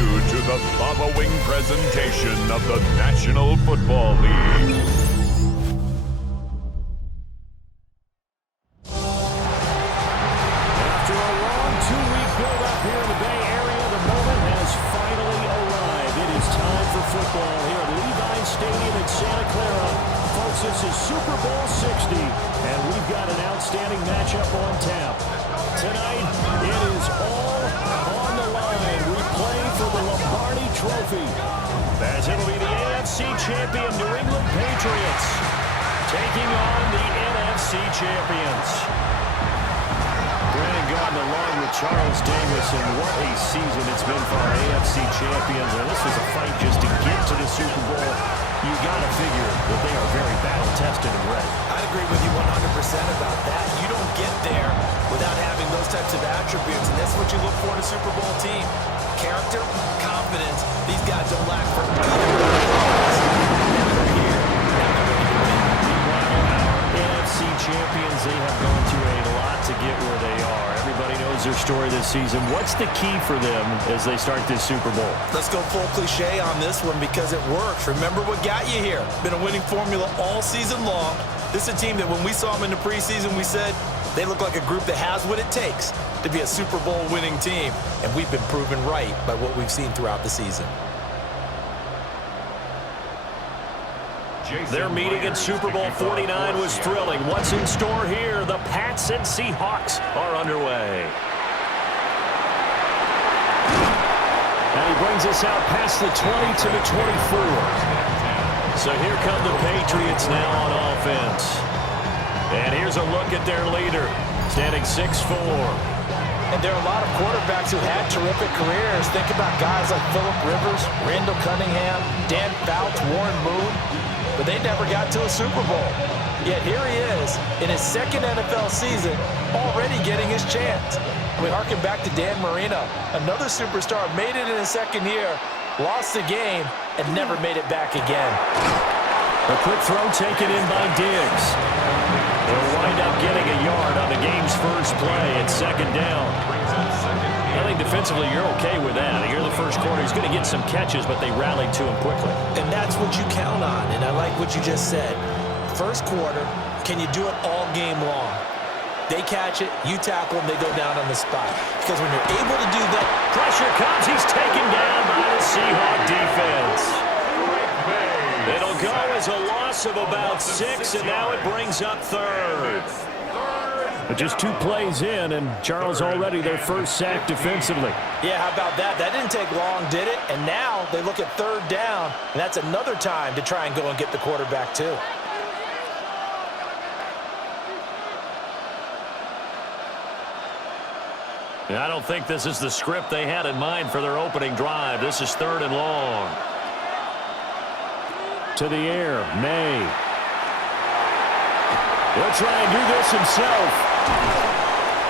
you to the following presentation of the National Football League. After a long two-week build-up here in the Bay Area, the moment has finally arrived. It is time for football here at Levi Stadium in Santa Clara. Folks, this is Super Bowl 60, and we've got an outstanding matchup on tap. Tonight, it is all on the line. We play for the Lombardi Trophy, as it'll be the AFC champion New England Patriots taking on the NFC champions. Brandon Gardner along with Charles Davis, and what a season it's been for our AFC champions. And this was a fight just to get to the Super Bowl. You got to figure that they are very battle-tested and ready. I'd agree with you 100% about that. You don't get there without having those types of attributes, and that's what you look for in a Super Bowl team. Character, confidence. These guys don't lack for either of those. Now they're here. Now they're ready to win. Meanwhile, our NFC champions, they have gone through a lot to get where they are. Everybody knows their story this season. What's the key for them as they start this Super Bowl? Let's go full cliche on this one because it works. Remember what got you here. Been a winning formula all season long. This is a team that when we saw them in the preseason, we said they look like a group that has what it takes to be a Super Bowl winning team. And we've been proven right by what we've seen throughout the season. Their meeting in Super Bowl 49 was thrilling. What's in store here? The Pats and Seahawks are underway. And he brings us out past the 20 to the 24. So here come the Patriots now on offense. And here's a look at their leader, standing 6'4". And there are a lot of quarterbacks who had terrific careers. Think about guys like Phillip Rivers, Randall Cunningham, Dan Fouts, Warren Moon. But they never got to a Super Bowl. Yet here he is in his second NFL season, already getting his chance. We harken back to Dan Marino, another superstar, made it in his second year, lost the game, and never made it back again. A quick throw taken in by Diggs. They'll wind up getting a yard on the game's first play at second down. I think defensively you're okay with that. Here in the first quarter, he's going to get some catches, but they rallied to him quickly. And that's what you count on, and I like what you just said. First quarter, can you do it all game long? They catch it, you tackle them, they go down on the spot. Because when you're able to do that, pressure comes, he's taken down by the Seahawks defense. It'll go as a loss of about 6, and now it brings up third. But just 2 plays in, and Charles already their first sack defensively. Yeah, how about that? That didn't take long, did it? And now they look at third down, and that's another time to try and go and get the quarterback too. I don't think this is the script they had in mind for their opening drive. This is 3rd and long. To the air, May. He'll try and do this himself.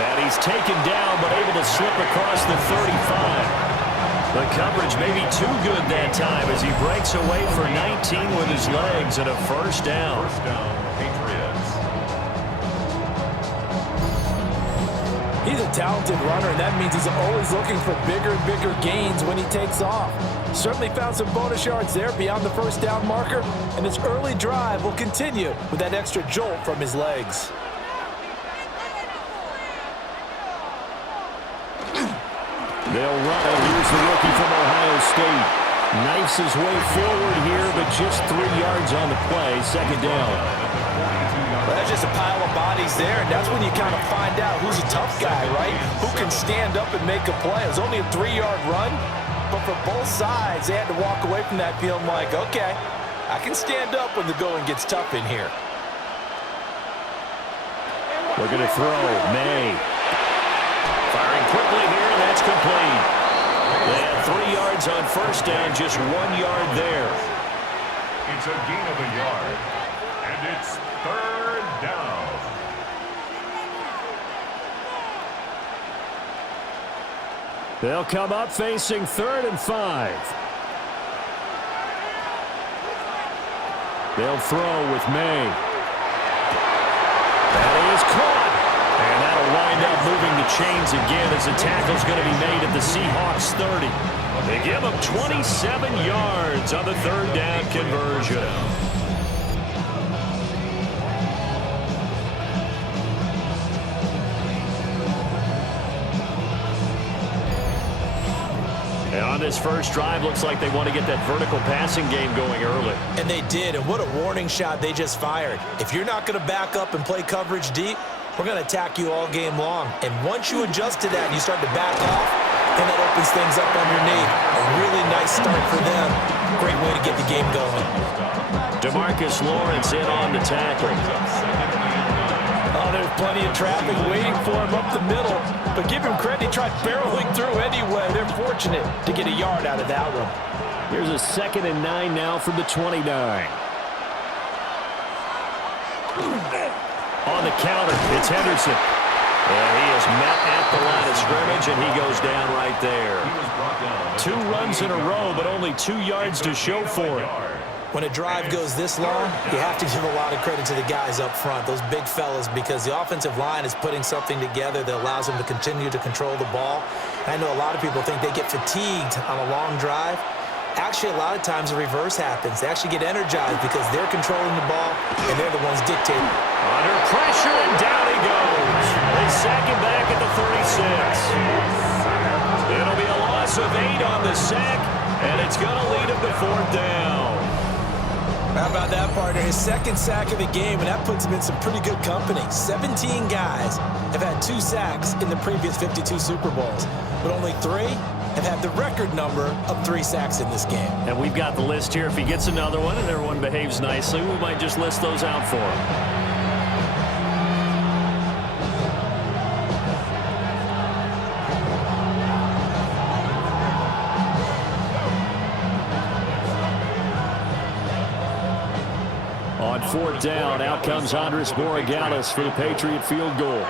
And he's taken down, but able to slip across the 35. The coverage may be too good that time as he breaks away for 19 with his legs and a first down. Patriots. He's a talented runner, and that means he's always looking for bigger and bigger gains when he takes off. Certainly found some bonus yards there beyond the first down marker, and his early drive will continue with that extra jolt from his legs. They'll run it. Here's the rookie from Ohio State. Knifes his way forward here, but just 3 yards on the play. Second down. Well, that's just a pile of bodies there, and that's when you kind of find out who's a tough guy, right? Who can stand up and make a play. It was only a 3-yard run, but for both sides, they had to walk away from that feeling like, okay, I can stand up when the going gets tough in here. We're going to throw. May. Firing quickly here, and that's complete. They had 3 yards on first down, just 1 yard there. It's a gain of a yard, and it's 3rd down. They'll come up facing 3rd and 5. They'll throw with May. That is caught. And that'll wind up moving the chains again as the tackle's going to be made at the Seahawks 30. They give him 27 yards on the third down conversion. And on this first drive, looks like they want to get that vertical passing game going early. And they did, and what a warning shot they just fired. If you're not going to back up and play coverage deep, we're going to attack you all game long. And once you adjust to that and you start to back off, then that opens things up underneath. A really nice start for them. Great way to get the game going. DeMarcus Lawrence in on the tackle. Oh, there's plenty of traffic waiting for him up the middle. But give him credit, he tried barreling through anyway. They're fortunate to get a yard out of that one. Here's a 2nd and 9 now from the 29. On the counter, it's Henderson. And he is met at the line of scrimmage, and he goes down right there. 2 runs in a row, but only 2 yards to show for it. When a drive goes this long, you have to give a lot of credit to the guys up front, those big fellas, because the offensive line is putting something together that allows them to continue to control the ball. I know a lot of people think they get fatigued on a long drive. Actually, a lot of times the reverse happens. They actually get energized because they're controlling the ball, and they're the ones dictating. Under pressure, and down he goes. They sack him back at the 36. It'll be a loss of 8 on the sack, and it's going to lead him to 4th down. How about that, partner? His 2nd sack of the game, and that puts him in some pretty good company. 17 guys have had 2 sacks in the previous 52 Super Bowls, but only 3 have had the record number of 3 sacks in this game. And we've got the list here. If he gets another one and everyone behaves nicely, we might just list those out for him. On 4th down, out comes Andres Borregales for the Patriot field goal.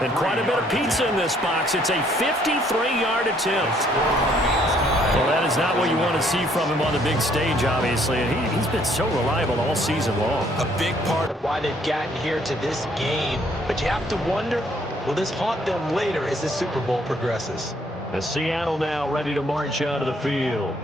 And quite a bit of pizza in this box. It's a 53-yard attempt. Well, that is not what you want to see from him on the big stage, obviously. And he's been so reliable all season long. A big part of why they've gotten here to this game. But you have to wonder, will this haunt them later as the Super Bowl progresses? And Seattle now ready to march out of the field.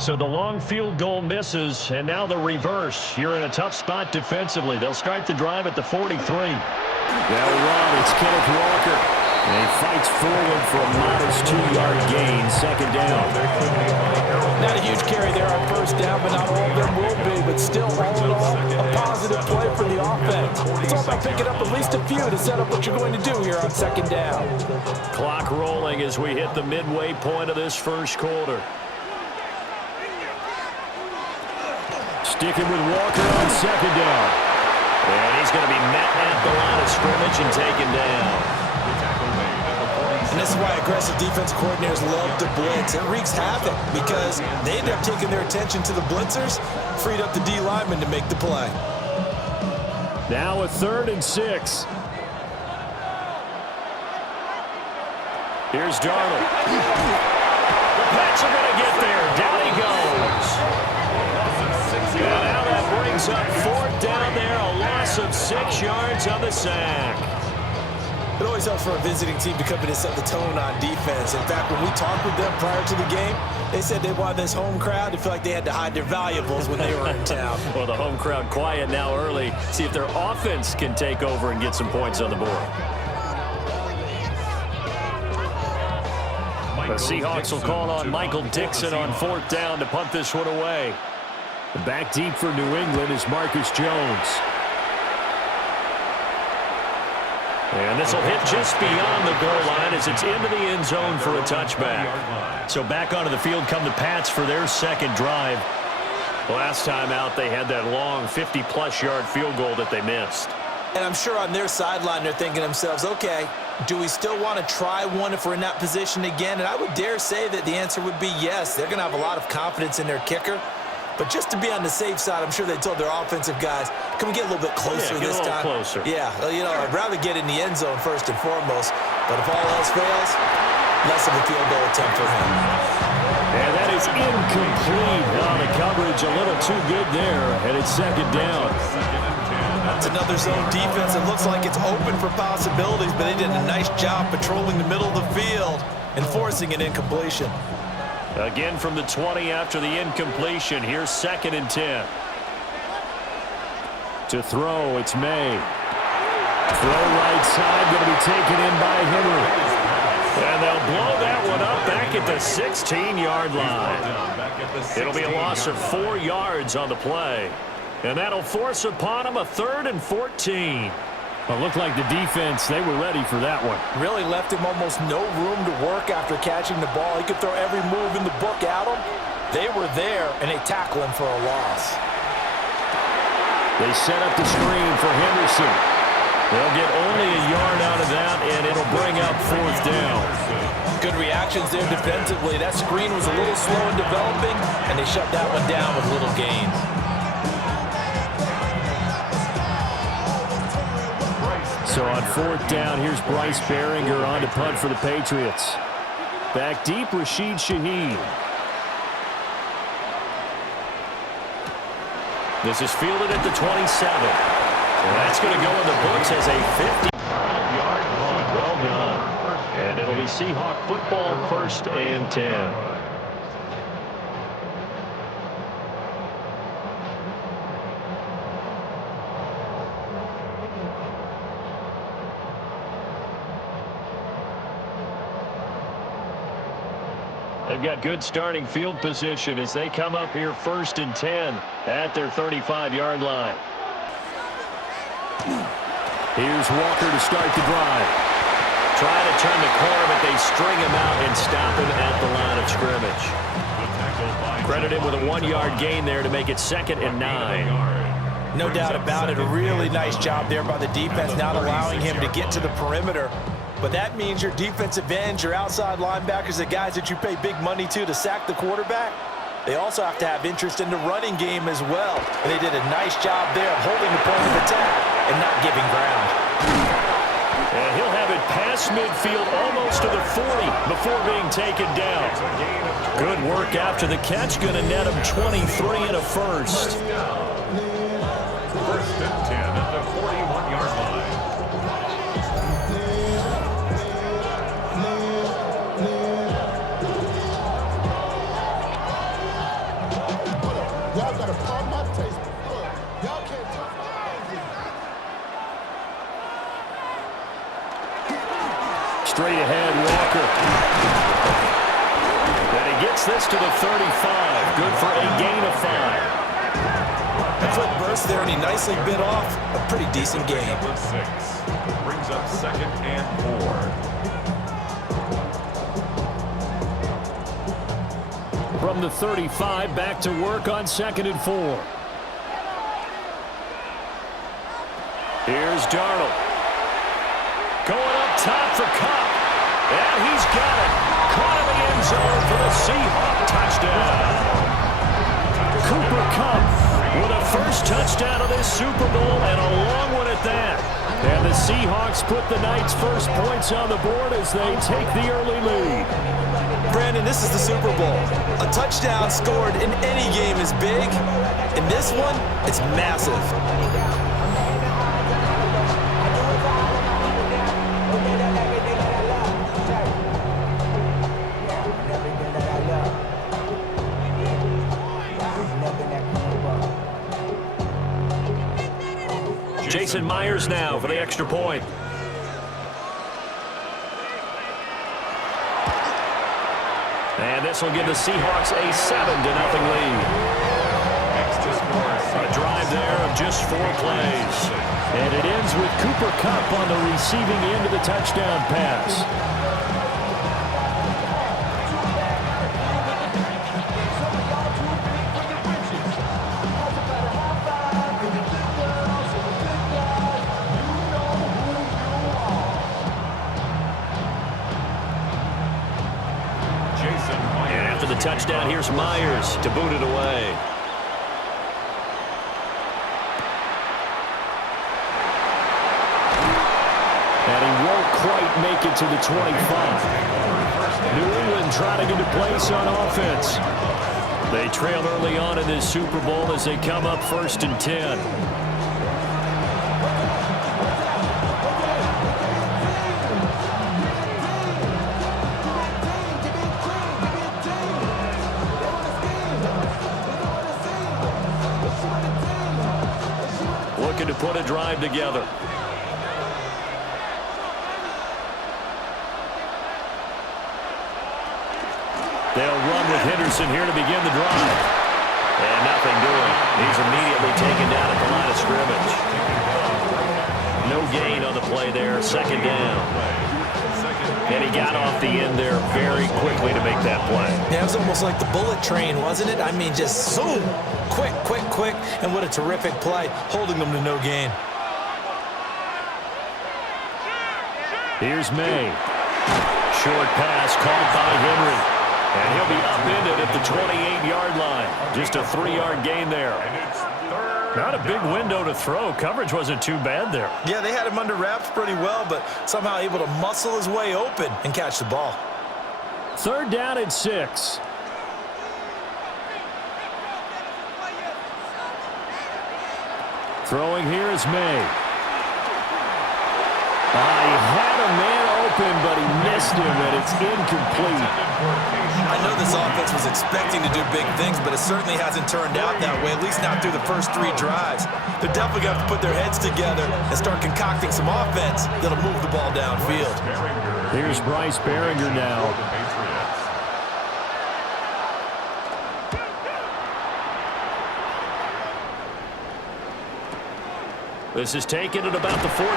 So the long field goal misses, and now the reverse. You're in a tough spot defensively. They'll start the drive at the 43. They'll run. It's Kenneth Walker. And he fights forward for a modest 2-yard gain, 2nd down. Not a huge carry there on 1st down, but not all of them will be. But still, all in all, a positive play for the offense. It's all about picking up at least a few to set up what you're going to do here on 2nd down. Clock rolling as we hit the midway point of this first quarter. Sticking with Walker on 2nd down. And he's going to be met at the line of scrimmage and taken down. And this is why aggressive defense coordinators love to blitz. It wreaks havoc because they end up taking their attention to the blitzers, freed up the D lineman to make the play. Now a 3rd and 6. Here's Darnold. The Pats are going to get there. Down he goes. And now that brings up 4th down there, a loss of 6 yards on the sack. It always helps for a visiting team to come in and set the tone on defense. In fact, when we talked with them prior to the game, they said they wanted this home crowd to feel like they had to hide their valuables when they were in town. Well, the home crowd quiet now early. See if their offense can take over and get some points on the board. The Seahawks will call on Michael Dixon on 4th down to punt this one away. Back deep for New England is Marcus Jones. And this will hit just beyond the goal line as it's into the end zone for a touchback. So back onto the field come the Pats for their 2nd drive. Last time out, they had that long 50-plus yard field goal that they missed. And I'm sure on their sideline they're thinking to themselves, okay, do we still want to try one if we're in that position again? And I would dare say that the answer would be yes. They're going to have a lot of confidence in their kicker. But just to be on the safe side, I'm sure they told their offensive guys, can we get a little bit closer this time? Closer. Yeah, you know, I'd rather get in the end zone first and foremost. But if all else fails, less of a field goal attempt for him. And that is incomplete. Oh, the coverage a little too good there, and it's second down. It's another zone defense. It looks like it's open for possibilities, but they did a nice job patrolling the middle of the field and forcing an incompletion. Again from the 20 after the incompletion. Here's 2nd and 10. To throw, it's May. Throw right side, going to be taken in by Henry. And they'll blow that one up back at the 16-yard line. It'll be a loss of 4 yards on the play. And that'll force upon them a 3rd and 14. Well, it looked like the defense, they were ready for that one. Really left him almost no room to work after catching the ball. He could throw every move in the book at him. They were there, and they tackle him for a loss. They set up the screen for Henderson. They'll get only a yard out of that, and it'll bring up 4th down. Good reactions there defensively. That screen was a little slow in developing, and they shut that one down with little gains. So on 4th down, here's Bryce Behringer on to punt for the Patriots. Back deep, Rashid Shaheed. This is fielded at the 27. And that's going to go in the books as a 50-yard run. Well done. And it'll be Seahawk football, 1st and 10. They've got good starting field position as they come up here 1st and 10 at their 35-yard line. Here's Walker to start the drive. Trying to turn the corner, but they string him out and stop him at the line of scrimmage. Credit him with a 1-yard gain there to make it 2nd and 9. No doubt about it. A really nice job there by the defense, not allowing him to get to the perimeter. But that means your defensive ends, your outside linebackers, the guys that you pay big money to sack the quarterback, they also have to have interest in the running game as well. And they did a nice job there of holding the point of attack and not giving ground. And he'll have it past midfield almost to the 40 before being taken down. Good work after the catch. Going to net him 23 and a first. 1st and 10 at the 41-yard line. Y'all got to pump my taste. Y'all can't talk Straight ahead, Walker. And he gets this to the 35. Good for a gain of 5. A quick burst there, and he nicely bit off a pretty decent game. Number 6 brings up 2nd and 4. From the 35, back to work on 2nd and 4. Here's Darnold. Going up top for Cup. And he's got it. Caught in the end zone for the Seahawk touchdown. Cooper Kupp with a first touchdown of this Super Bowl, and a long one at that. And the Seahawks put the night's first points on the board as they take the early lead. Brandon, this is the Super Bowl. A touchdown scored in any game is big. In this one, it's massive. Jason Myers now for the extra point. And this will give the Seahawks a 7-0 lead. A drive there of just 4 plays. And it ends with Cooper Kupp on the receiving end of the touchdown pass. Touchdown, here's Myers to boot it away. quite make it to the 25. New England trying to get a place on offense. They trail early on in this Super Bowl as they come up 1st and 10. Looking to put a drive together. They'll run with Henderson here to begin the drive. And nothing doing. He's immediately taken down at the line of scrimmage. No gain on the play there. 2nd down. And he got off the end there very quickly to make that play. Yeah, it was almost like the bullet train, wasn't it? I mean, just zoom. Quick, quick, quick. And what a terrific play, holding them to no gain. Here's May. Short pass caught by Henry. And he'll be upended at the 28-yard line. Just a 3-yard gain there. Not a big window to throw. Coverage wasn't too bad there. Yeah, they had him under wraps pretty well, but somehow able to muscle his way open and catch the ball. 3rd down and 6. Throwing here is May. He had a man open, but he missed him, and it's incomplete. I know this offense was expecting to do big things, but it certainly hasn't turned out that way, at least not through the first 3 drives. They're definitely going to have to put their heads together and start concocting some offense that'll move the ball downfield. Here's Bryce Behringer now. This is taken at about the 14.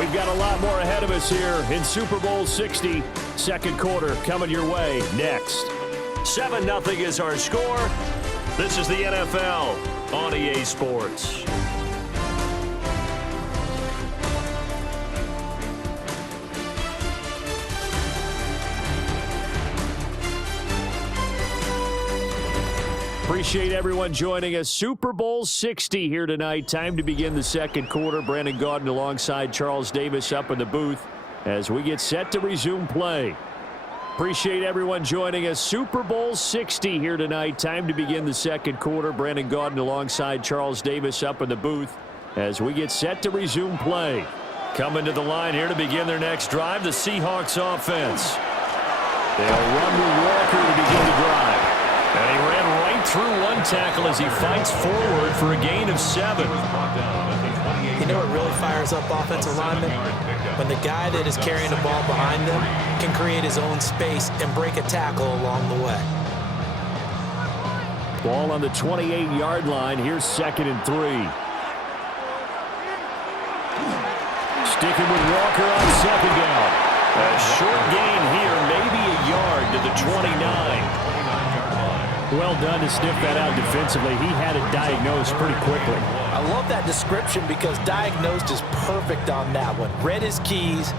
We've got a lot more ahead of us here in Super Bowl 60. 2nd quarter coming your way next. 7-0 is our score. This is the NFL on EA Sports. Appreciate everyone joining us. Super Bowl 60 here tonight. Time to begin the 2nd quarter. Brandon Gaudin alongside Charles Davis up in the booth as we get set to resume play. Appreciate everyone joining us. Super Bowl 60 here tonight. Time to begin the 2nd quarter. Brandon Gaudin alongside Charles Davis up in the booth as we get set to resume play. Coming to the line here to begin their next drive, the Seahawks offense. They'll run with Walker to begin the drive. And he ran right through one tackle as he fights forward for a gain of 7. You know what really fires up offensive linemen? When the guy that is carrying the ball behind them can create his own space and break a tackle along the way. Ball on the 28-yard line. Here's 2nd and 3. Sticking with Walker on 2nd down. A short gain here, maybe a yard to the 29. Well done to sniff that out defensively. He had it diagnosed pretty quickly. I love that description because diagnosed is perfect on that one. Read his keys,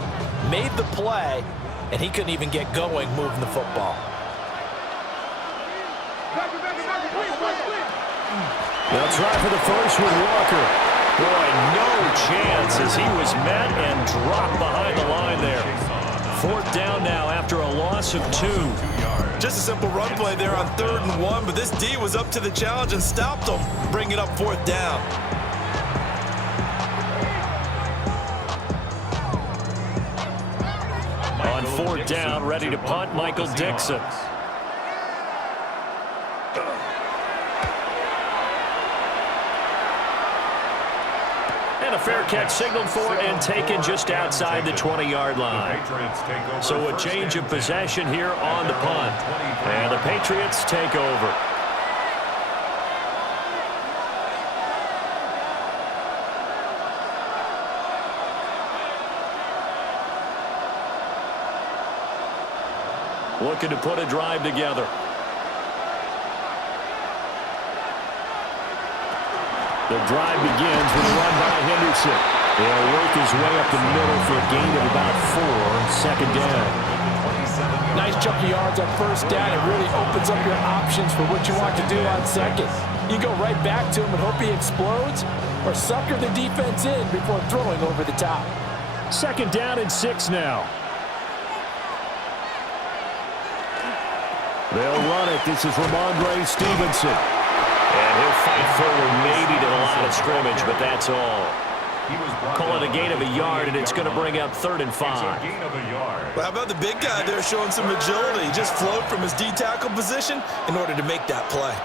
made the play, and he couldn't even get going moving the football. They'll try for the first with Walker. Boy, no chance as he was met and dropped behind the line there. 4th down now after a loss of 2. Just a simple run play there on 3rd and 1, but this D was up to the challenge and stopped him, bringing up 4th down. On 4th down, ready to punt, Michael Dixon. And a fair catch signaled for and taken just outside the 20-yard line. So a change of possession here on the punt. And the Patriots take over. Looking to put a drive together. The drive begins with a run by Henderson. He'll work his way up the middle for a gain of about 4. 2nd down. Nice chunky yards on 1st down. It really opens up your options for what you want to do on 2nd. You go right back to him and hope he explodes, or sucker the defense in before throwing over the top. 2nd down and 6 now. They'll run it. This is Ramondre Stevenson. And he'll fight forward maybe to the line of scrimmage, but that's all. Call it a gain of a yard, and it's going to bring up 3rd and 5. Well, how about the big guy there showing some agility? He just flowed from his D-tackle position in order to make that play.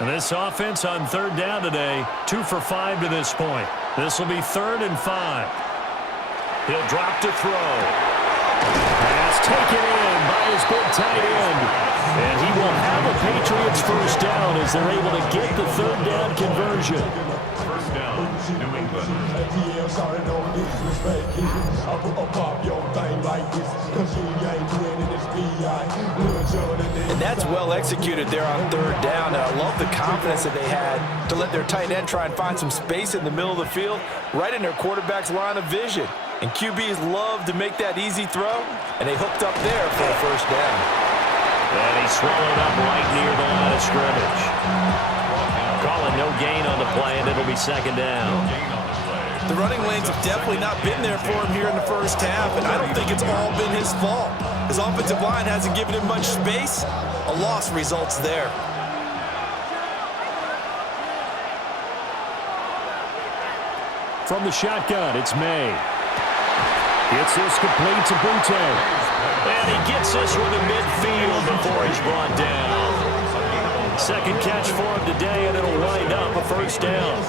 And this offense on 3rd down today, 2 for 5 to this point. This will be 3rd and 5. He'll drop to throw. Pass taken in by his big tight end. And he will have a Patriots 1st down as they're able to get the 3rd down conversion. 1st down, New England. And that's well executed there on 3rd down. And I love the confidence that they had to let their tight end try and find some space in the middle of the field, right in their quarterback's line of vision. And QBs love to make that easy throw, and they hooked up there for a 1st down. And he swallowed up right near the line of scrimmage. Calling no gain on the play, and it'll be 2nd down. The running lanes have definitely not been there for him here in the 1st half, and I don't think it's all been his fault. His offensive line hasn't given him much space. A loss results there. From the shotgun, it's May. Gets this complete to Butte. And he gets this one in midfield before he's brought down. 2nd catch for him today, and it'll wind up a 1st down.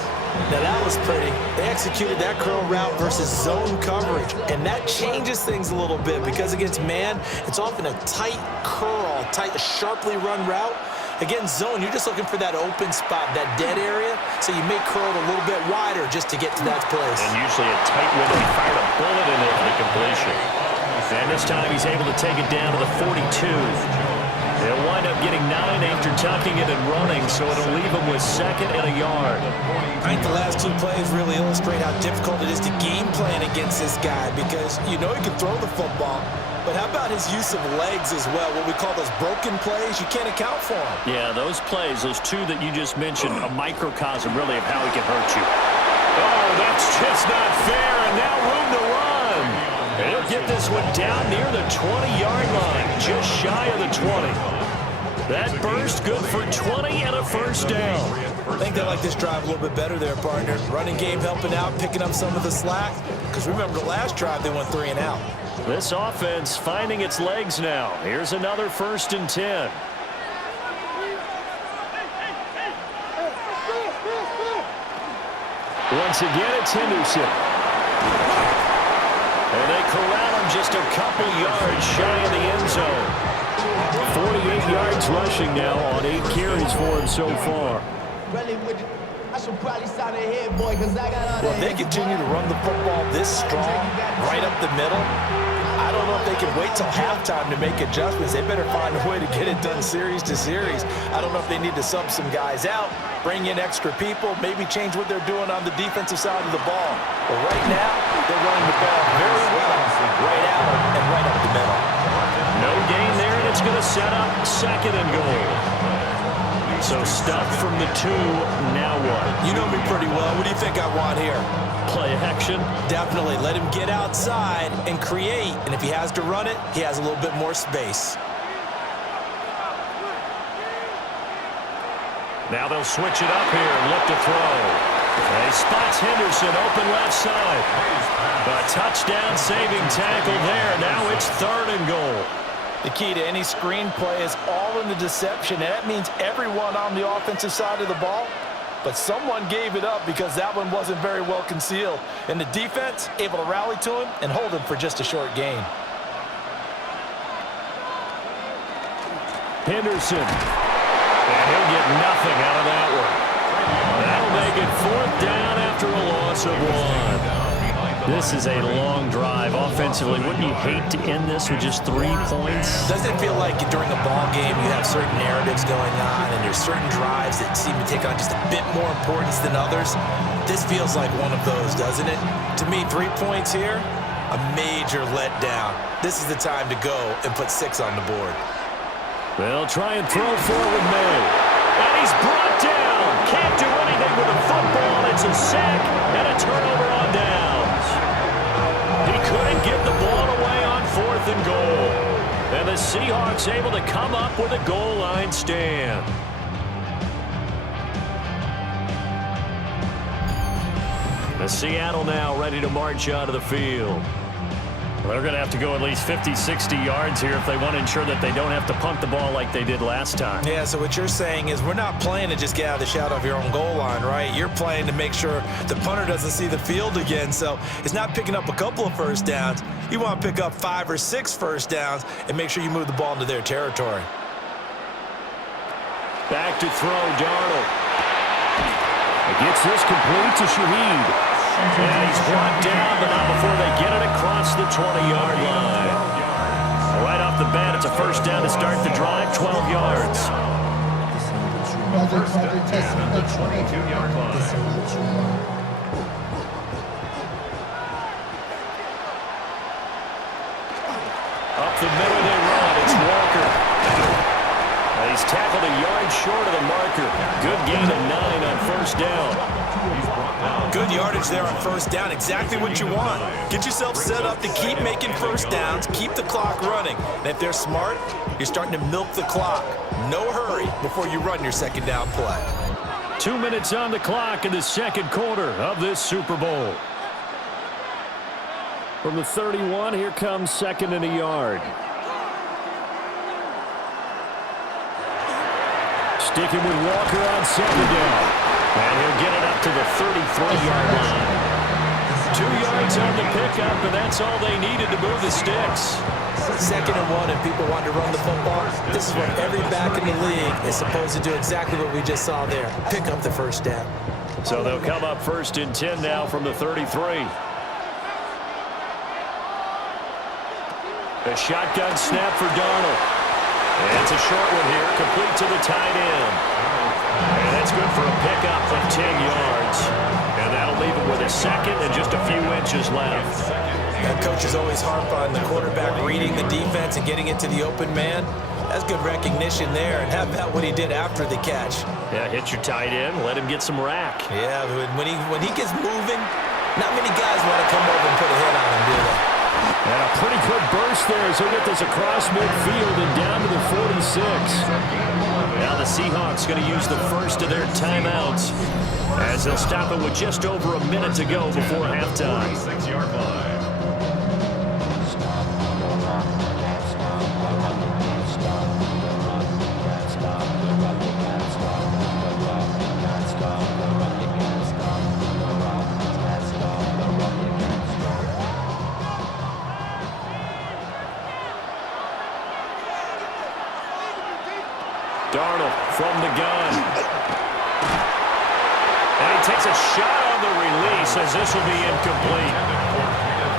Now that was pretty. They executed that curl route versus zone coverage, and that changes things a little bit because against man, it's often a tight curl, sharply run route. Against zone, you're just looking for that open spot, that dead area, so you may curl it a little bit wider just to get to that place. And usually a tight window. He fired a bullet in it for the completion. And this time he's able to take it down to the 42. They'll wind up getting 9 after tucking it and running, so it'll leave him with 2nd and a yard. I think the last 2 plays really illustrate how difficult it is to game plan against this guy because you know he can throw the football, but how about his use of legs as well, what we call those broken plays? You can't account for them. Yeah, those plays, those 2 that you just mentioned, a microcosm really of how he can hurt you. Oh, that's just not fair, and now room to run. And he'll get this one down near the 20-yard line, just shy of the 20. That burst good for 20 and a 1st down. I think they like this drive a little bit better there, partner. Running game helping out, picking up some of the slack. Because remember the last drive, they went 3 and out. This offense finding its legs now. Here's another 1st and 10. Once again, it's Henderson. And they corral him just a couple yards shy of the end zone. 48 yards rushing now on 8 carries for him so far. Well, they continue to run the football this strong, right up the middle. I don't know if they can wait till halftime to make adjustments. They better find a way to get it done series to series. I don't know if they need to sub some guys out, bring in extra people, maybe change what they're doing on the defensive side of the ball. But right now, they're running the ball very well, right out and right up the middle. No gain there, and it's going to set up 2nd and goal. So stuffed from the 2, now what? You know me pretty well. What do you think I want here? Play action? Definitely. Let him get outside and create. And if he has to run it, he has a little bit more space. Now they'll switch it up here and look to throw. And he spots Henderson open left side. A touchdown saving tackle there. Now it's 3rd and goal. The key to any screen play is all in the deception, and that means everyone on the offensive side of the ball. But someone gave it up because that one wasn't very well concealed. And the defense able to rally to him and hold him for just a short gain. Henderson. And he'll get nothing out of that one. That'll make it 4th down after a loss of 1. This is a long drive offensively. Wouldn't you hate to end this with just 3 points? Doesn't it feel like during a ball game you have certain narratives going on and there's certain drives that seem to take on just a bit more importance than others? This feels like one of those, doesn't it? To me, 3 points here, a major letdown. This is the time to go and put 6 on the board. They'll try and throw forward May. And he's brought down. Can't do anything with the football. gets a sack and a turnover on downs. He couldn't get the ball away on 4th and goal. And the Seahawks able to come up with a goal line stand. The Seattle now ready to march out of the field. Well, they're going to have to go at least 50, 60 yards here if they want to ensure that they don't have to punt the ball like they did last time. Yeah, so what you're saying is we're not playing to just get out of the shadow of your own goal line, right? You're playing to make sure the punter doesn't see the field again. So it's not picking up a couple of first downs. You want to pick up 5 or 6 first downs and make sure you move the ball into their territory. Back to throw, Darnold. He gets this complete to Shaheed. And he's brought down, but not before they get it across the 20-yard line. Right off the bat, it's a first down to start the drive, 12 yards. First and 10 on the 22-yard line. Up the middle they run. It's Walker. And he's tackled a yard short of the marker. Good gain of 9 on first down. Good yardage there on first down. Exactly what you want. Get yourself set up to keep making first downs, keep the clock running. And if they're smart, you're starting to milk the clock. No hurry before you run your second down play. 2 minutes on the clock in the second quarter of this Super Bowl. From the 31, here comes 2nd and a yard. Sticking with Walker on 2nd down. And he'll get it up to the 33-yard line. 2 yards on the pickup, and that's all they needed to move the sticks. 2nd and 1, and people want to run the football. This is what every back in the league is supposed to do, exactly what we just saw there. Pick up the first down. So they'll come up 1st and 10 now from the 33. A shotgun snap for Darnold. And it's a short one here, complete to the tight end. And that's good for a pickup of 10 yards. And that'll leave him with a second and just a few inches left. That coach is always harp on the quarterback reading the defense and getting it to the open man. That's good recognition there. And how about what he did after the catch? Yeah, hit your tight end, let him get some rack. Yeah, when he gets moving, not many guys want to come over and put a hit on him, do they? And a pretty good burst there as he'll get this across midfield and down to the 46. Now the Seahawks going to use the first of their timeouts as they'll stop it with just over a minute to go before halftime. 6-yard line. Darnold from the gun. And he takes a shot on the release as this will be incomplete.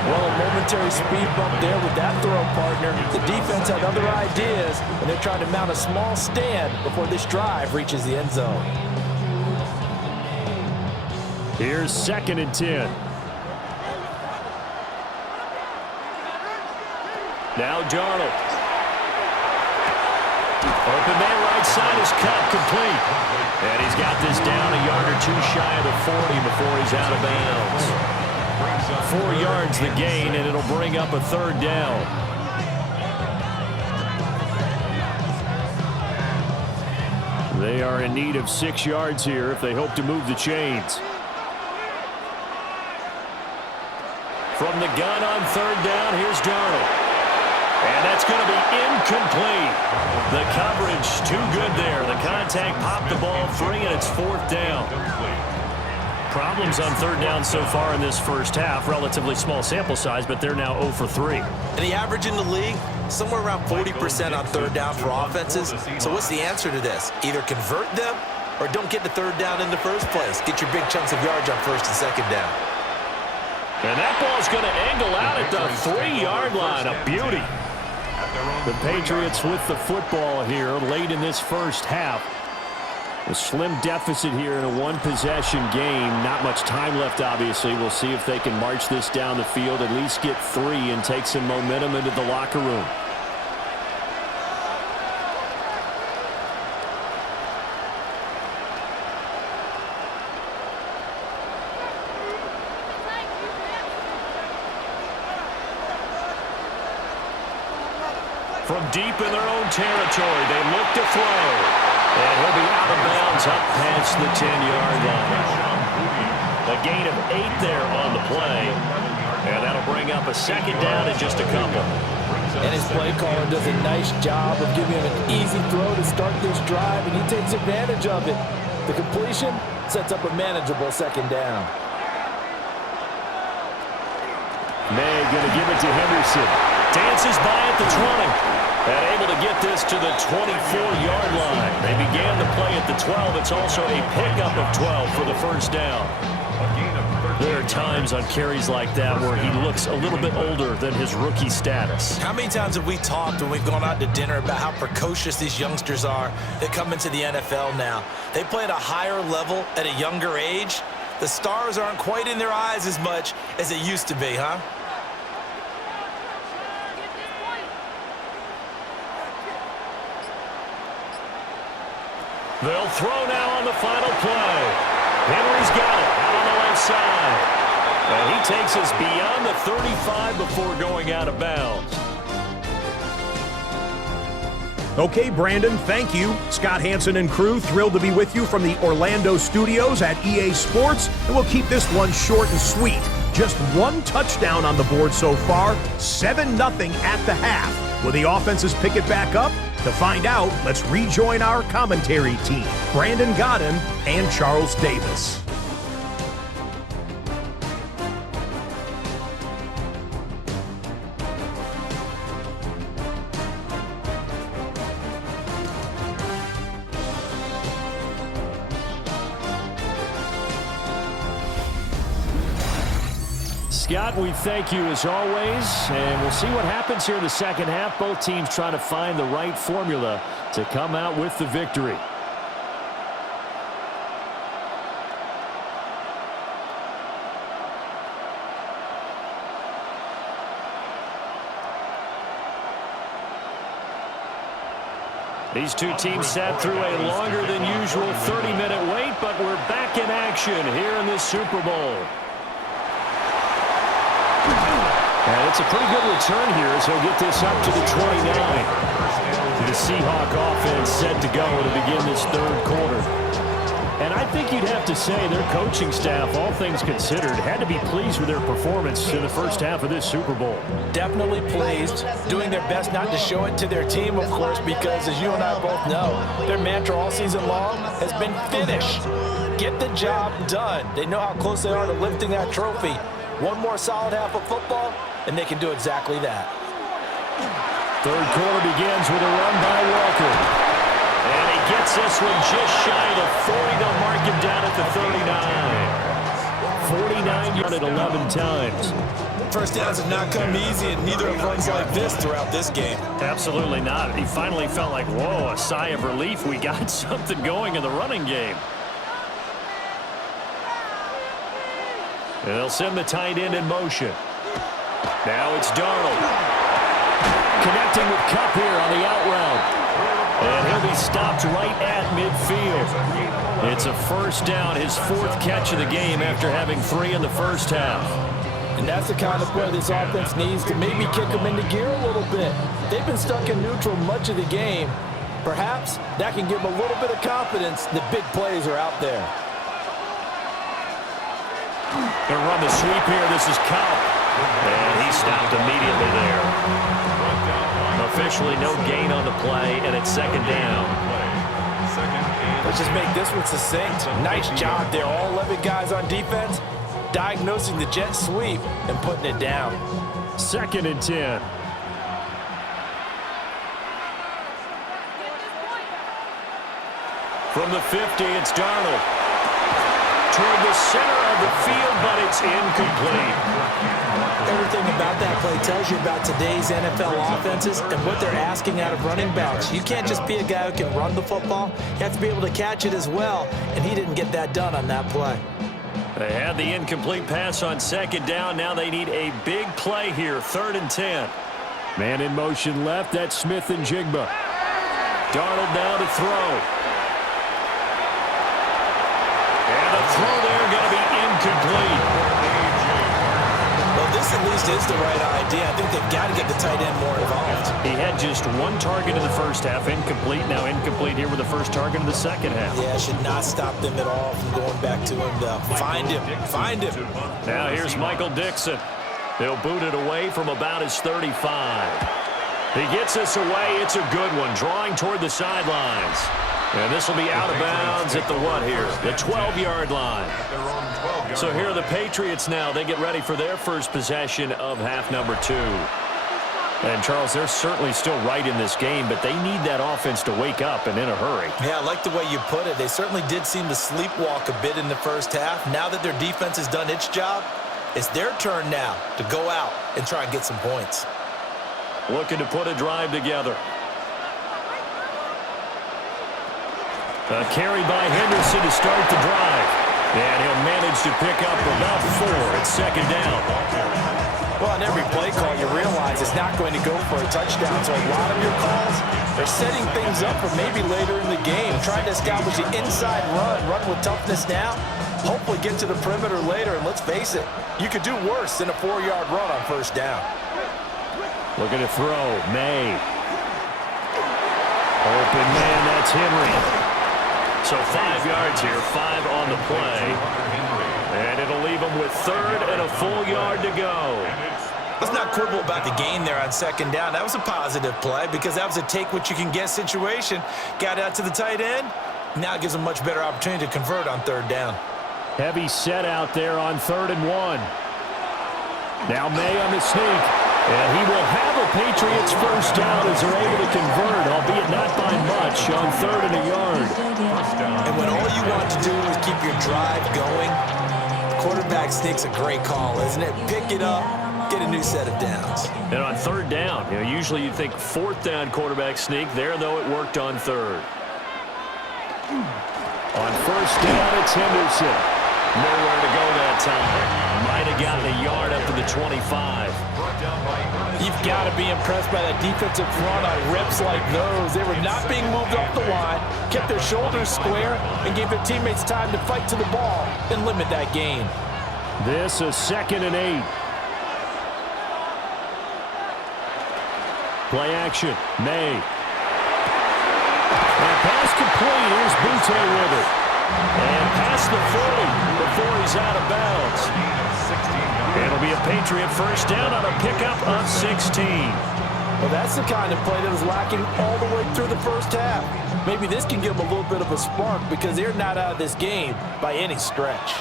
Well, a momentary speed bump there with that throw, partner. The defense had other ideas, and they're trying to mount a small stand before this drive reaches the end zone. Here's 2nd and 10. Now Darnold. Open man right side is cut complete. And he's got this down a yard or 2 shy of the 40 before he's out of bounds. 4 yards the gain, and it'll bring up a 3rd down. They are in need of 6 yards here if they hope to move the chains. From the gun on 3rd down, here's Darnold. And that's going to be incomplete. The coverage too good there. The contact popped the ball free, and it's 4th down. Problems on 3rd down so far in this first half. Relatively small sample size, but they're now 0 for 3. And the average in the league, somewhere around 40% on 3rd down for offenses. So what's the answer to this? Either convert them or don't get the 3rd down in the first place. Get your big chunks of yards on 1st and 2nd down. And that ball's going to angle out at the 3-yard line. A beauty. The Patriots with the football here late in this first half. A slim deficit here in a 1-possession game. Not much time left, obviously. We'll see if they can march this down the field, at least get 3 and take some momentum into the locker room. From deep in their own territory, they look to throw. And he'll be out of bounds up past the 10-yard line. A gain of 8 there on the play. And that'll bring up a second down in just a couple. And his play caller does a nice job of giving him an easy throw to start this drive, and he takes advantage of it. The completion sets up a manageable second down. May going to give it to Henderson. Dances by at the 20. And able to get this to the 24-yard line. They began the play at the 12. It's also a pickup of 12 for the first down. There are times on carries like that where he looks a little bit older than his rookie status. How many times have we talked when we've gone out to dinner about how precocious these youngsters are that come into the NFL now? They play at a higher level at a younger age. The stars aren't quite in their eyes as much as it used to be, huh? They'll throw now on the final play. Henry's got it out on the left side. And he takes us beyond the 35 before going out of bounds. Okay, Brandon, thank you. Scott Hansen and crew, thrilled to be with you from the Orlando studios at EA Sports. And we'll keep this one short and sweet. Just one touchdown on the board so far, 7-0 at the half. Will the offenses pick it back up? To find out, let's rejoin our commentary team, Brandon Godden and Charles Davis. Scott, we thank you as always, and we'll see what happens here in the second half. Both teams trying to find the right formula to come out with the victory. These two teams sat through a longer than usual 30-minute wait, but we're back in action here in this Super Bowl. And it's a pretty good return here as he'll get this up to the 29. The Seahawks offense set to go to begin this third quarter. And I think you'd have to say their coaching staff, all things considered, had to be pleased with their performance in the first half of this Super Bowl. Definitely pleased, doing their best not to show it to their team, of course, because as you and I both know, their mantra all season long has been finish. Get the job done. They know how close they are to lifting that trophy. One more solid half of football, and they can do exactly that. Third quarter begins with a run by Walker. And he gets this one just shy of the 40. They'll mark him down at the 39. 49 yards 11 times. First downs have not come easy, and neither have runs like this throughout this game. Absolutely not. He finally felt like, whoa, a sigh of relief. We got something going in the running game. And they'll send the tight end in motion. Now it's Darnold. Connecting with Kupp here on the out route. And he'll be stopped right at midfield. It's a first down, his fourth catch of the game after having 3 in the first half. And that's the kind of play this offense needs to maybe kick them into gear a little bit. They've been stuck in neutral much of the game. Perhaps that can give them a little bit of confidence that big plays are out there. Gonna run the sweep here. This is Kupp. And he stopped immediately there. Officially no gain on the play, and it's second down. Let's just make this one succinct. Nice job there. All 11 guys on defense diagnosing the jet sweep and putting it down. 2nd and 10. From the 50, it's Darnold. Toward the center of the field, but it's incomplete. Everything about that play tells you about today's NFL offenses and what they're asking out of running backs. You can't just be a guy who can run the football. You have to be able to catch it as well, and he didn't get that done on that play. They had the incomplete pass on second down. Now they need a big play here, 3rd and 10. Man in motion left, that's Smith and Jigba. Darnold now to throw. And the throw there going to be incomplete. Well, this at least is the right idea. I think they've got to get the tight end more involved. He had just one target in the first half, incomplete. Now incomplete here with the first target in the second half. Yeah, should not stop them at all from going back to him. Find him. Find him. Now here's Michael Dixon. He'll boot it away from about his 35. He gets this away. It's a good one, drawing toward the sidelines. And this will be out of bounds at the what here? The 12-yard line. So here are the Patriots now. They get ready for their first possession of half number 2. And, Charles, they're certainly still right in this game, but they need that offense to wake up and in a hurry. Yeah, I like the way you put it. They certainly did seem to sleepwalk a bit in the first half. Now that their defense has done its job, it's their turn now to go out and try and get some points. Looking to put a drive together. A carry by Henderson to start the drive. And he'll manage to pick up about 4 at second down. Well, on every play call, you realize it's not going to go for a touchdown. So a lot of your calls are setting things up for maybe later in the game, trying to establish the inside run with toughness now, hopefully get to the perimeter later. And let's face it, you could do worse than a 4-yard run on first down. Looking to throw. May. Open man, that's Henry. So 5 yards here, 5 on the play. And it'll leave them with 3rd and a full yard to go. Let's not quibble about the gain there on second down. That was a positive play because that was a take-what-you-can-get situation. Got out to the tight end. Now it gives them a much better opportunity to convert on 3rd down. Heavy set out there on 3rd and 1. Now May on the sneak. And he will have a Patriots first down as they're able to convert, albeit not by much, on 3rd and a yard. And when all you want to do is keep your drive going, quarterback sneak's a great call, isn't it? Pick it up, get a new set of downs. And on 3rd down, usually you'd think 4th down quarterback sneak. There, though, it worked on 3rd. On 1st down, it's Henderson. Nowhere to go that time. Might have gotten a yard up to the 25. You've got to be impressed by that defensive front on rips like those. They were not being moved off the line, kept their shoulders square, and gave their teammates time to fight to the ball and limit that gain. This is 2nd and 8. Play action. May. And pass complete. Here's Butte with it. And past the 40 before he's out of bounds. It'll be a Patriot first down on a pickup of 16. Well, that's the kind of play that was lacking all the way through the first half. Maybe this can give them a little bit of a spark because they're not out of this game by any stretch.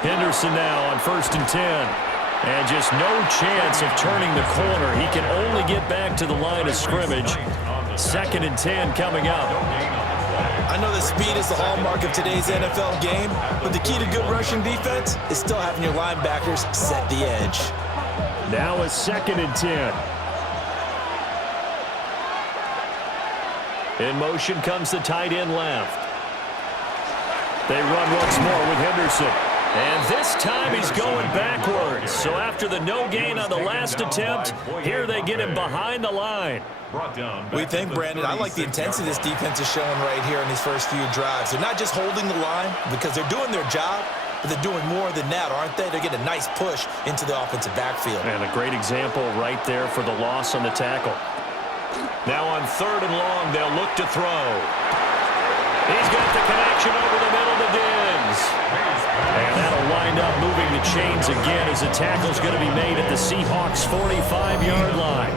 Henderson now on 1st and 10. And just no chance of turning the corner. He can only get back to the line of scrimmage. 2nd and 10 coming up. I know that speed is the hallmark of today's NFL game, but the key to good rushing defense is still having your linebackers set the edge. Now a 2nd and 10. In motion comes the tight end left. They run once more with Henderson. And this time he's going backwards. So after the no gain on the last attempt, here they get him behind the line. We think, Brandon, I like the intensity this defense is showing right here in these first few drives. They're not just holding the line because they're doing their job, but they're doing more than that, aren't they? They're getting a nice push into the offensive backfield. And a great example right there for the loss on the tackle. Now on 3rd and long, they'll look to throw. He's got the connection over the middle to Diggs. And that'll wind up moving the chains again as the tackle's going to be made at the Seahawks' 45-yard line.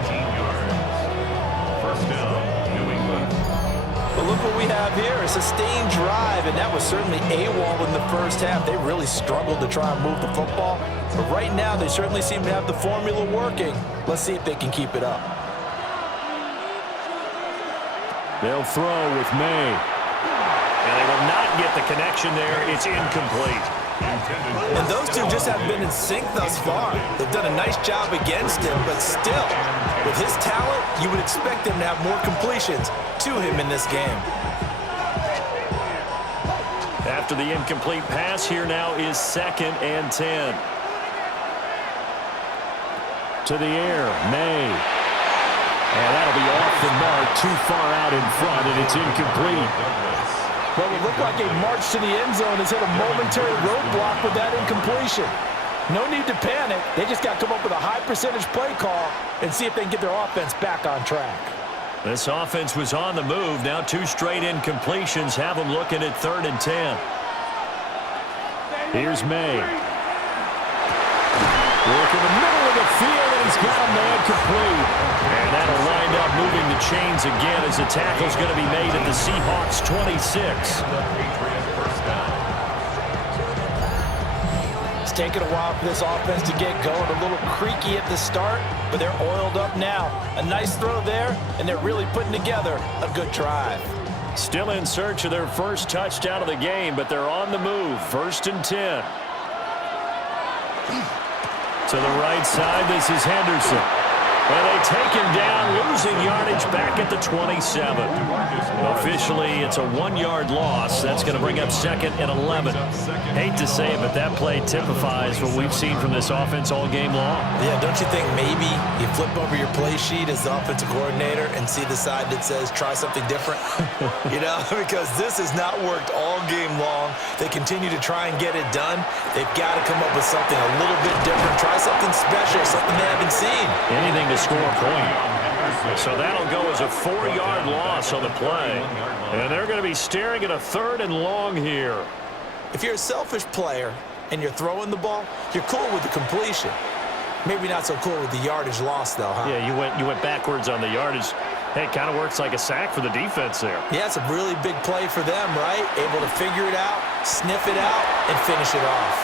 First down, New England. But look what we have here, a sustained drive, and that was certainly AWOL in the first half. They really struggled to try and move the football. But right now, they certainly seem to have the formula working. Let's see if they can keep it up. They'll throw with May. And they will not get the connection there. It's incomplete. And those two just haven't been in sync thus far. They've done a nice job against him, but still, with his talent, you would expect him to have more completions to him in this game. After the incomplete pass, here now is 2nd and 10. To the air, May. And that'll be off the mark, too far out in front, and it's incomplete. Well, it looked like a march to the end zone has hit a momentary roadblock with that incompletion. No need to panic. They just got to come up with a high percentage play call and see if they can get their offense back on track. This offense was on the move. Now 2 straight incompletions have them looking at 3rd and 10. Here's May. Work in the middle of the field, and he's got a man complete. And that'll wind up moving the chains again as the tackle's going to be made at the Seahawks 26. It's taken a while for this offense to get going. A little creaky at the start, but they're oiled up now. A nice throw there, and they're really putting together a good drive. Still in search of their first touchdown of the game, but they're on the move. 1st and 10. To the right side, this is Henderson. And they take him down, losing yardage back at the 27. Officially, it's a 1-yard loss. That's going to bring up 2nd and 11. Hate to say it, but that play typifies what we've seen from this offense all game long. Yeah, don't you think maybe you flip over your play sheet as the offensive coordinator and see the side that says try something different? You know, because this has not worked all game long. They continue to try and get it done. They've got to come up with something a little bit different. Try something special, something they haven't seen. Anything to score a point. So that'll go as a 4-yard loss on the play. And they're going to be staring at a 3rd and long here. If you're a selfish player and you're throwing the ball, you're cool with the completion. Maybe not so cool with the yardage loss, though, huh? Yeah, you went backwards on the yardage. Hey, it kind of works like a sack for the defense there. Yeah, it's a really big play for them, right? Able to figure it out, sniff it out, and finish it off.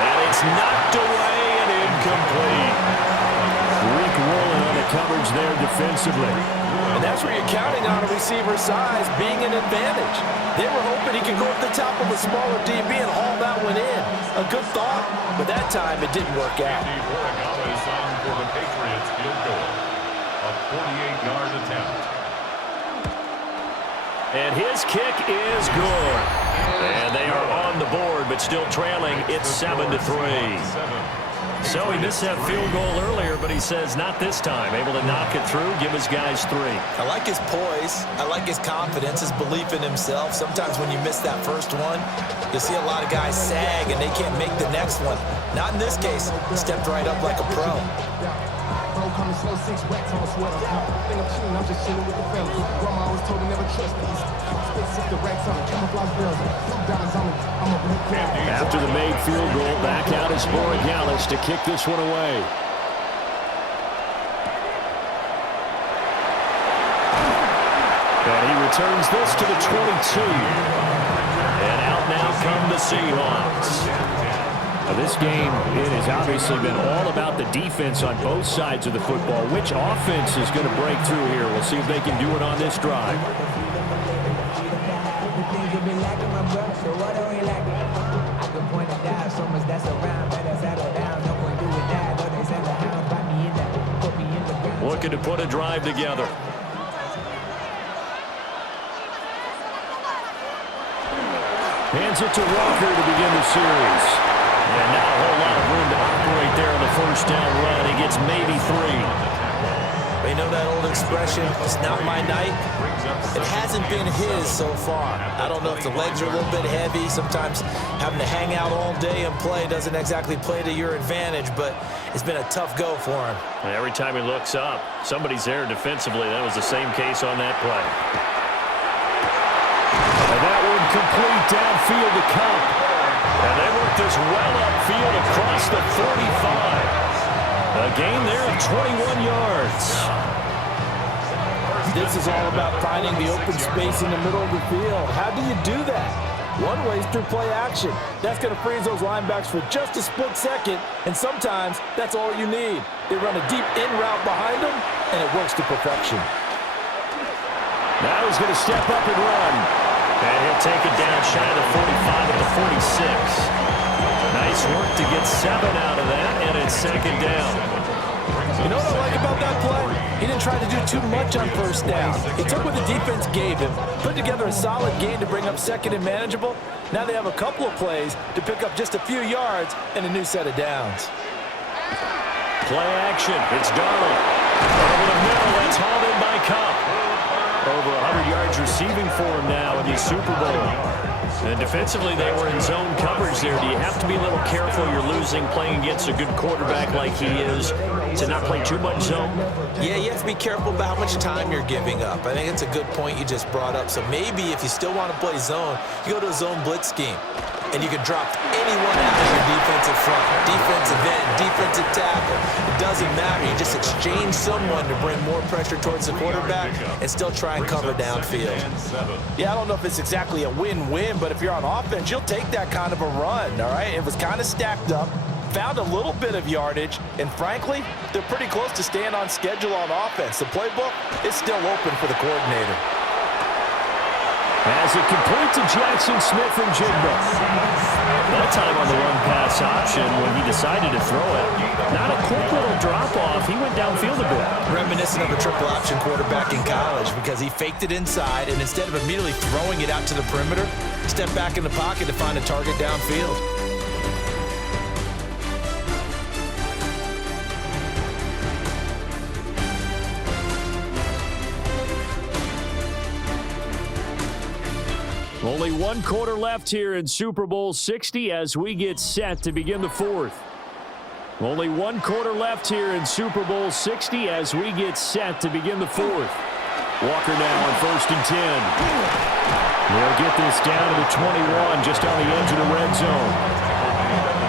And it's knocked away and incomplete. Rick rolling on the coverage there defensively. And that's where you're counting on a receiver's size being an advantage. They were hoping he could go up the top of a smaller DB and haul that one in. A good thought, but that time it didn't work out. For the Patriots field goal. A 48-yard attempt. And his kick is good. And they are on the board, but still trailing. It's 7-3. So he missed that field goal earlier, but he says not this time. Able to knock it through, give his guys 3. I like his poise. I like his confidence, his belief in himself. Sometimes when you miss that first one, you see a lot of guys sag and they can't make the next one. Not in this case. Stepped right up like a pro. Bro, coming slow, 6 racks on a sweater. Think I'm cheating, I'm just chilling with the fellas. Grandma always told me never trust these. Spit 6 racks on, camouflage bells. $2 on me, I'm a blue crab. After the made field goal, back out is Borregales to kick this one away. And he returns this to the 22. And out now come the Seahawks. Now this game, it has obviously been all about the defense on both sides of the football. Which offense is going to break through here? We'll see if they can do it on this drive. Looking to put a drive together. Hands it to Walker to begin the series. And not a whole lot of room to operate there on the first down run. He gets maybe 3. You know that old expression, it's not my night? It hasn't been his so far. I don't know if the legs are a little bit heavy. Sometimes having to hang out all day and play doesn't exactly play to your advantage, but it's been a tough go for him. And every time he looks up, somebody's there defensively. That was the same case on that play. And that one complete downfield to Cup. And they work this well upfield across the 45. A gain there of 21 yards. This is all about finding the open space in the middle of the field. How do you do that? One way is through play action. That's going to freeze those linebacks for just a split second, and sometimes that's all you need. They run a deep in route behind them, and it works to perfection. Now he's going to step up and run. And he'll take it down shy of the 45 at the 46. Nice work to get 7 out of that, and it's 2nd down. You know what I like about that play? He didn't try to do too much on first down. He took what the defense gave him, put together a solid gain to bring up 2nd and manageable. Now they have a couple of plays to pick up just a few yards and a new set of downs. Play action. It's Donald. Over the middle. That's hauled in by Cup. Over 100 yards receiving for him now in the Super Bowl. And defensively, they were in zone coverage there. Do you have to be a little careful? You're losing playing against a good quarterback like he is to not play too much zone? Yeah, you have to be careful about how much time you're giving up. I think it's a good point you just brought up. So maybe if you still want to play zone, you go to a zone blitz scheme. And you can drop anyone out of your defensive front, defensive end, defensive tackle. It doesn't matter. You just exchange someone to bring more pressure towards the quarterback and still try and cover downfield. Yeah, I don't know if it's exactly a win-win, but if you're on offense, you'll take that kind of a run, all right? It was kind of stacked up, found a little bit of yardage, and frankly, they're pretty close to staying on schedule on offense. The playbook is still open for the coordinator. As it complete to Jackson Smith and Jigba. That time on the run-pass option when he decided to throw it. Not a quick little drop-off. He went downfield a bit. Reminiscent of a triple option quarterback in college because he faked it inside, and instead of immediately throwing it out to the perimeter, stepped back in the pocket to find a target downfield. Only one quarter left here in Super Bowl 60 as we get set to begin the fourth. Only one quarter left here in Super Bowl 60 as we get set to begin the fourth. Walker now on 1st and 10. They'll get this down to the 21, just on the edge of the red zone.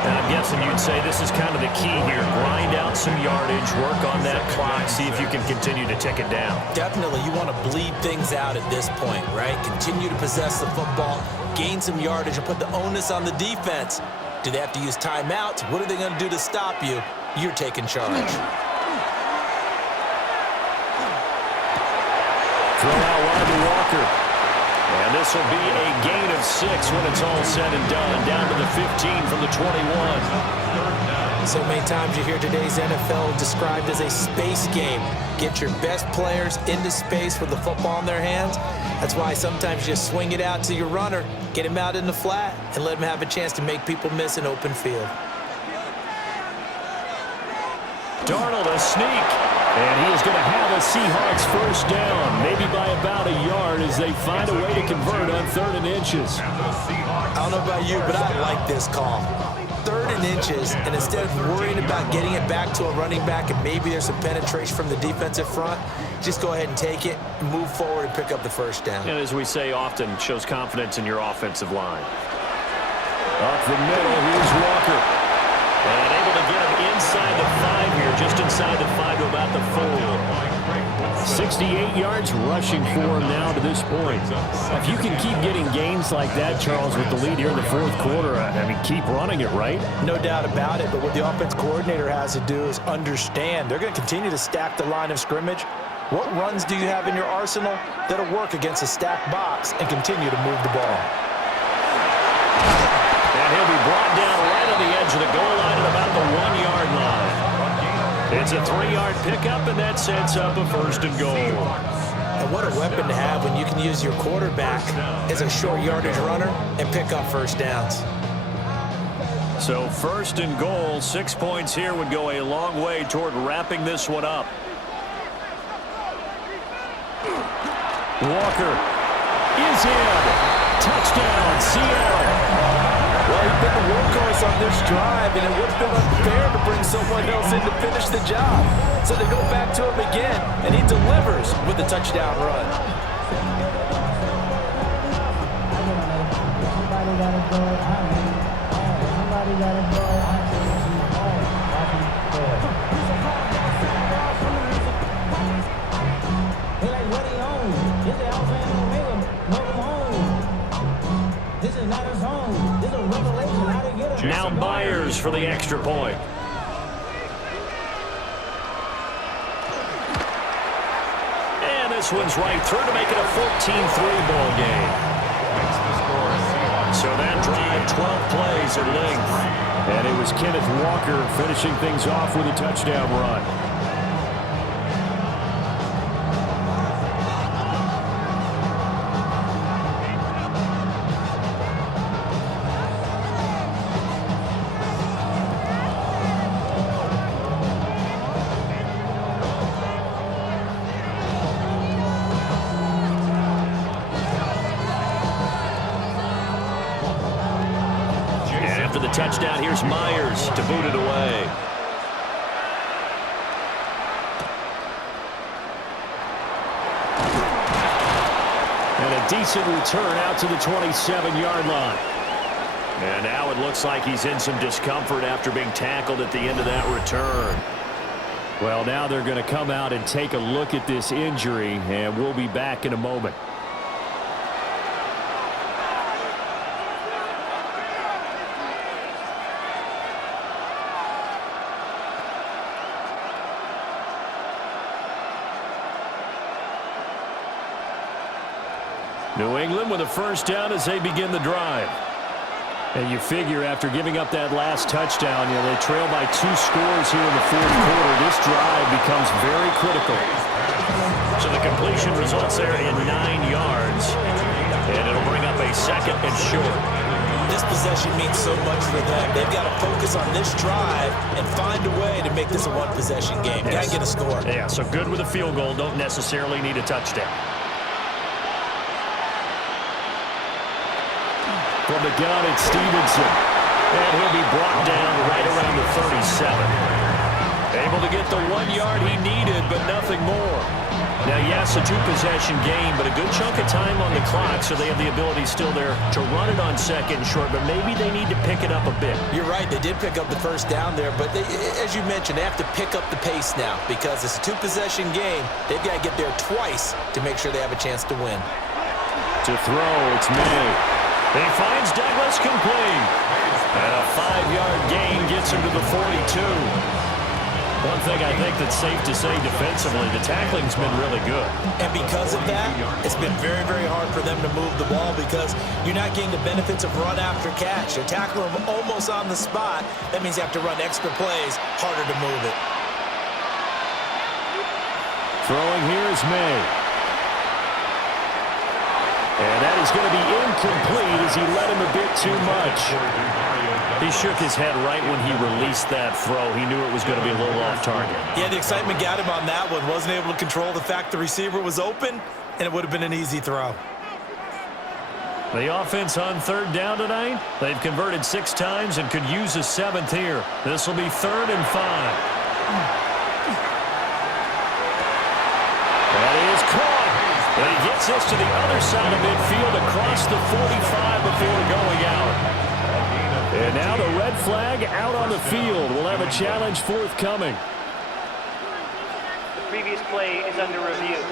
And I'm guessing you'd say this is kind of the key here. Grind out some yardage, work on that clock, see if you can continue to tick it down. Definitely, you want to bleed things out at this point, right? Continue to possess the football, gain some yardage, and put the onus on the defense. Do they have to use timeouts? What are they going to do to stop you? You're taking charge. Throw out wide to Walker. And this will be a gain of 6 when it's all said and done. Down to the 15 from the 21. So many times you hear today's NFL described as a space game. Get your best players into space with the football in their hands. That's why sometimes you just swing it out to your runner, get him out in the flat, and let him have a chance to make people miss an open field. Darnold a sneak. And he is going to have a Seahawks first down, maybe by about a yard as they find a way to convert on 3rd and inches. I don't know about you, but I like this call. 3rd and inches, and instead of worrying about getting it back to a running back and maybe there's some penetration from the defensive front, just go ahead and take it, move forward, and pick up the first down. And as we say often, shows confidence in your offensive line. Up the middle, here's Walker. And able to get him inside the 5 here, just inside the 5 to about the 4. 68 yards rushing for him now to this point. If you can keep getting gains like that, Charles, with the lead here in the 4th quarter, I mean, keep running it, right? No doubt about it, but what the offense coordinator has to do is understand they're going to continue to stack the line of scrimmage. What runs do you have in your arsenal that'll work against a stacked box and continue to move the ball? And he'll be brought down right on the edge of the goal line at about the 1-yard line. It's a 3-yard pickup, and that sets up a 1st and goal. And what a weapon to have when you can use your quarterback as a short yardage runner and pick up first downs. So 1st and goal, 6 points here would go a long way toward wrapping this one up. Walker is in. Touchdown, Seattle. Well, he's been the workhorse on this drive, and it would have been unfair to bring someone else in to finish the job. So they go back to him again, and he delivers with a touchdown run. Now Myers for the extra point. And this one's right through to make it a 14-3 ball game. So that drive, 12 plays at length. And it was Kenneth Walker finishing things off with a touchdown run. touchdown. Here's Myers to boot it away. And a decent return out to the 27-yard line. And now it looks like he's in some discomfort after being tackled at the end of that return. Well, now they're going to come out and take a look at this injury, and we'll be back in a moment. New England with a first down as they begin the drive. And you figure after giving up that last touchdown, they trail by 2 scores here in the fourth quarter. This drive becomes very critical. So the completion results there in 9 yards. And it'll bring up a second and short. This possession means so much for them. They've got to focus on this drive and find a way to make this a one-possession game. Got to get a score. Yeah, so good with a field goal. Don't necessarily need a touchdown. From the gun, it's Stevenson. And he'll be brought down right around the 37. Able to get the 1 yard he needed, but nothing more. Now, yes, a 2-possession game, but a good chunk of time on the clock, so they have the ability still there to run it on second and short, but maybe they need to pick it up a bit. You're right. They did pick up the first down there, but as you mentioned, they have to pick up the pace now because it's a 2-possession game. They've got to get there twice to make sure they have a chance to win. To throw, it's May. He finds Douglas complete. And a 5-yard gain gets him to the 42. One thing I think that's safe to say defensively, the tackling's been really good. And because of that, it's been very, very hard for them to move the ball because you're not getting the benefits of run after catch. They're tackling them almost on the spot. That means you have to run extra plays, harder to move it. Throwing here is May. And that is going to be incomplete as he let him a bit too much. He shook his head right when he released that throw. He knew it was going to be a little off target. Yeah, the excitement got him on that one. Wasn't able to control the fact the receiver was open, and it would have been an easy throw. The offense on third down tonight, they've converted 6 times and could use a 7th here. This will be 3rd and 5. That is caught. And he gets this to the other side of midfield across the 45 before going out. And now the red flag out on the field. We'll have a challenge forthcoming. The previous play is under review.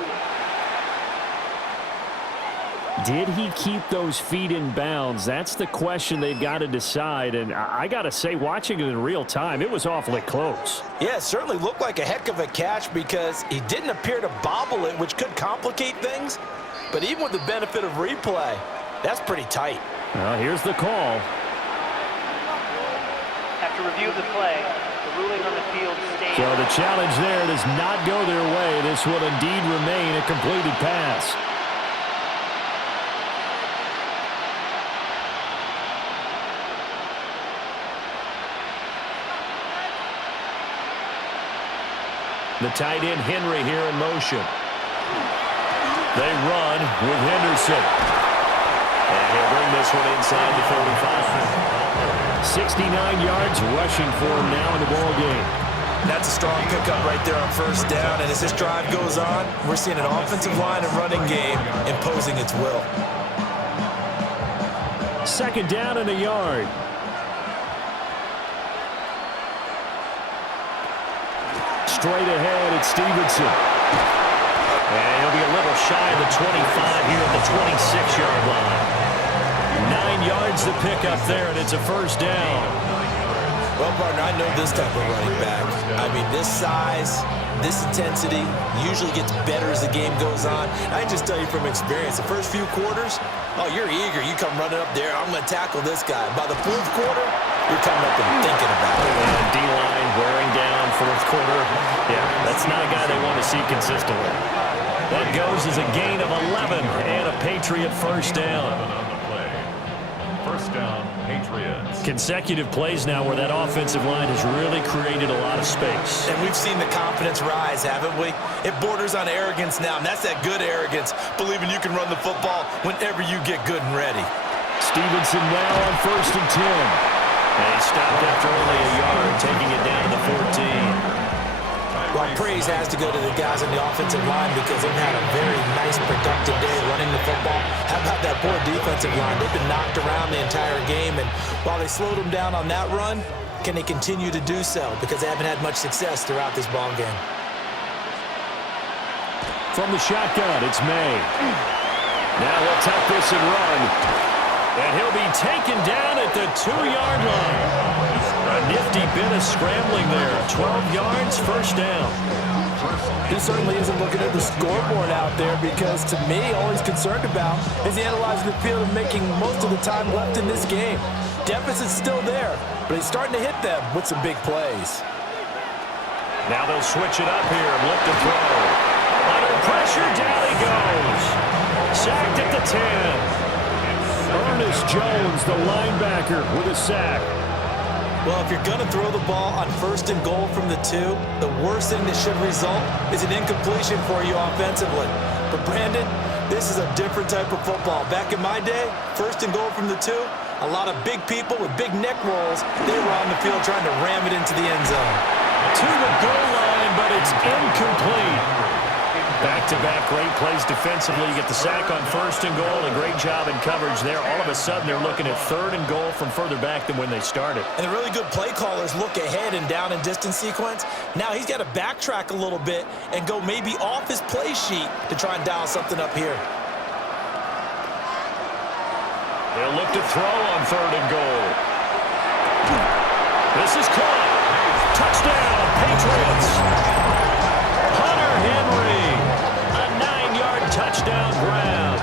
Did he keep those feet in bounds? That's the question they've got to decide. And I got to say, watching it in real time, it was awfully close. Yeah, it certainly looked like a heck of a catch because he didn't appear to bobble it, which could complicate things. But even with the benefit of replay, that's pretty tight. Well, here's the call. After review of the play, the ruling on the field stands. So the challenge there does not go their way. This will indeed remain a completed pass. The tight end Henry here in motion. They run with Henderson. And he'll bring this one inside the 35. 69 yards rushing for him now in the ball game. That's a strong pickup right there on first down. And as this drive goes on, we're seeing an offensive line and running game imposing its will. 2nd down and a yard. Straight ahead, it's Stevenson. And he'll be a little shy of the 25 here at the 26-yard line. 9 yards to pick up there, and it's a first down. Well, partner, I know this type of running back. I mean, this size, this intensity usually gets better as the game goes on. I can just tell you from experience, the first few quarters, oh, you're eager. You come running up there, I'm going to tackle this guy. By the 4th quarter, you're coming up and thinking about it. And D-line wearing down 4th quarter. Yeah, that's not a guy they want to see consistently. That goes as a gain of 11 and a Patriot first down. First down, Patriots. Consecutive plays now where that offensive line has really created a lot of space. And we've seen the confidence rise, haven't we? It borders on arrogance now, and that's that good arrogance, believing you can run the football whenever you get good and ready. Stevenson now on 1st and 10. They stopped after only a yard, taking it down to the 14. Well, praise has to go to the guys on the offensive line because they've had a very nice, productive day running the football. How about that poor defensive line? They've been knocked around the entire game, and while they slowed them down on that run, can they continue to do so? Because they haven't had much success throughout this ball game. From the shotgun, it's May. Now he'll tuck this and run. And he'll be taken down at the 2-yard line. A nifty bit of scrambling there. 12 yards, first down. He certainly isn't looking at the scoreboard out there because, to me, all he's concerned about is analyzing the field and making most of the time left in this game. Deficit's still there, but he's starting to hit them with some big plays. Now they'll switch it up here and look to throw. Under pressure, down he goes. Sacked at the 10. Ernest Jones, the linebacker, with a sack. Well, if you're going to throw the ball on 1st and goal from the 2, the worst thing that should result is an incompletion for you offensively. But, Brandon, this is a different type of football. Back in my day, 1st and goal from the 2, a lot of big people with big neck rolls, they were on the field trying to ram it into the end zone. To the goal line, but it's incomplete. Back-to-back great plays defensively. You get the sack on 1st and goal. A great job in coverage there. All of a sudden, they're looking at 3rd and goal from further back than when they started. And the really good play callers look ahead and down and distance sequence. Now he's got to backtrack a little bit and go maybe off his play sheet to try and dial something up here. They'll look to throw on 3rd and goal. This is caught. Touchdown, Patriots. Hunter Henry. Touchdown ground.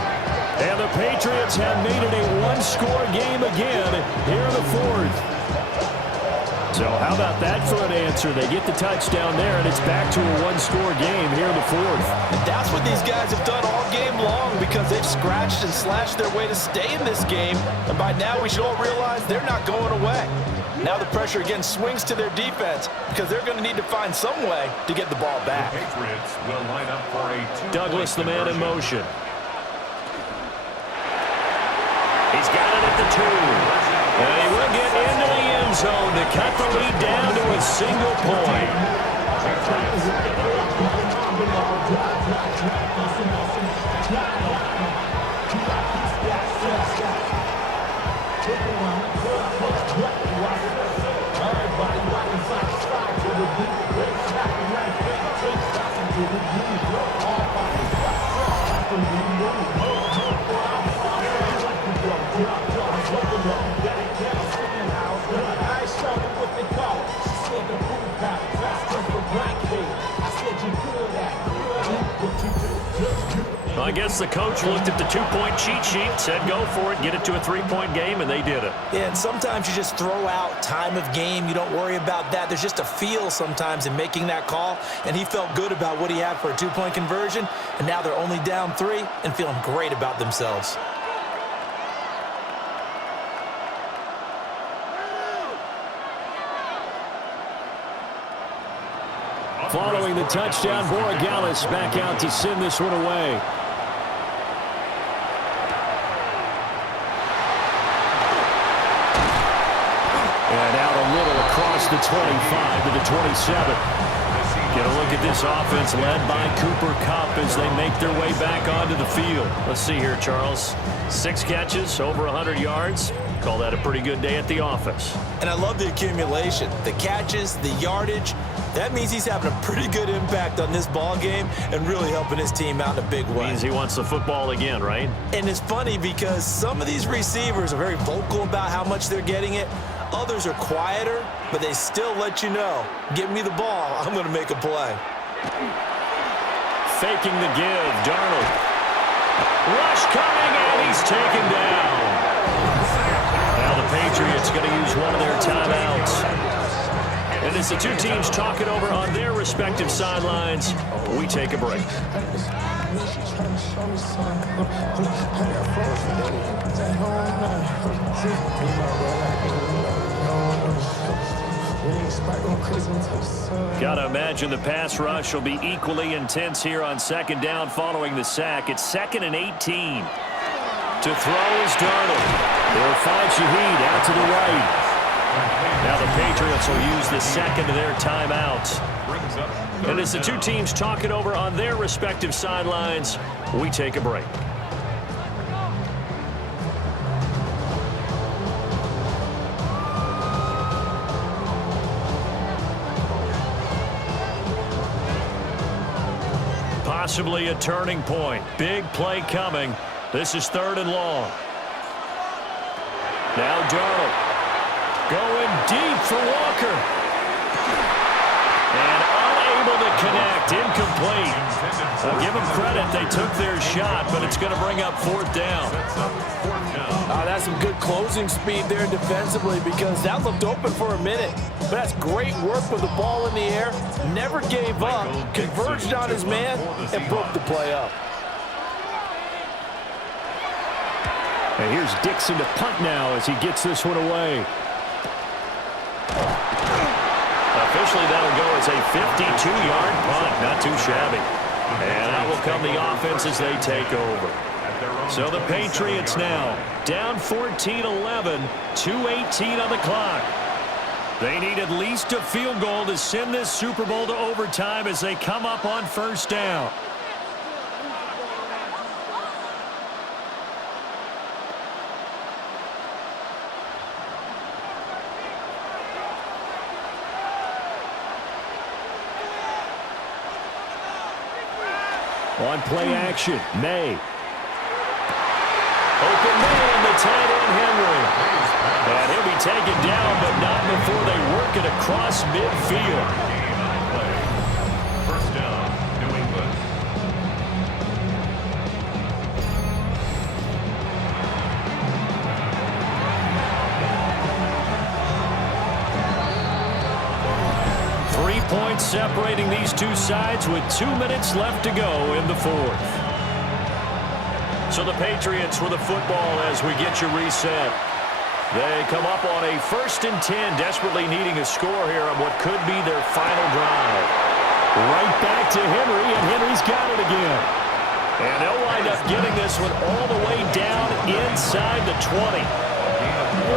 And the Patriots have made it a one-score game again here in the 4th. So how about that for an answer? They get the touchdown there, and it's back to a one-score game here in the 4th. And that's what these guys have done all game long because they've scratched and slashed their way to stay in this game. And by now we should all realize they're not going away. Now the pressure again swings to their defense because they're going to need to find some way to get the ball back. The Patriots will line up for a Douglas, the man in motion. He's got it at the 2. And he will get into the end zone to cut the lead down to a single point. I guess the coach looked at the 2-point cheat sheet, said go for it, get it to a 3-point game, and they did it. Yeah, and sometimes you just throw out time of game. You don't worry about that. There's just a feel sometimes in making that call, and he felt good about what he had for a 2-point conversion, and now they're only down 3 and feeling great about themselves. Following the touchdown, Borregales back out to send this one away. And out a little across the 25 to the 27. Get a look at this offense led by Cooper Kupp as they make their way back onto the field. Let's see here, Charles. 6 catches, over 100 yards. Call that a pretty good day at the office. And I love the accumulation, the catches, the yardage. That means he's having a pretty good impact on this ball game and really helping his team out in a big way. Means he wants the football again, right? And it's funny because some of these receivers are very vocal about how much they're getting it. Others are quieter, but they still let you know, give me the ball, I'm going to make a play. Faking the give, Darnold. Rush coming, and he's taken down. Now the Patriots going to use one of their timeouts. And as the two teams talk it over on their respective sidelines, we take a break. Gotta imagine the pass rush will be equally intense here on second down following the sack. It's 2nd and 18. To throw is Darnold. They'll find Shaheed out to the right. Now the Patriots will use the second of their timeouts. And as the two teams talk it over on their respective sidelines, we take a break. Possibly a turning point. Big play coming. This is 3rd and long. Now Darnold going deep for Walker. And unable to connect. Incomplete. I'll give them credit. They took their shot, but it's going to bring up 4th down. That's some good closing speed there defensively because that looked open for a minute. But that's great work with the ball in the air. Never gave up, converged on his man, and broke the play up. And here's Dixon to punt now as he gets this one away. Officially, that'll go as a 52-yard punt. Not too shabby. And out will come the offense as they take over. So the Patriots now down 14-11, 2:18 on the clock. They need at least a field goal to send this Super Bowl to overtime as they come up on 1st down. On play action, May. Open man, the tight end Henry. And he'll be taken down, but not before they work it across midfield. 1st down, New England. Points separating these two sides with 2 minutes left to go in the 4th. So the Patriots with the football as we get you reset. They come up on a 1st and 10, desperately needing a score here on what could be their final drive. Right back to Henry, and Henry's got it again. And they'll wind up getting this one all the way down inside the 20.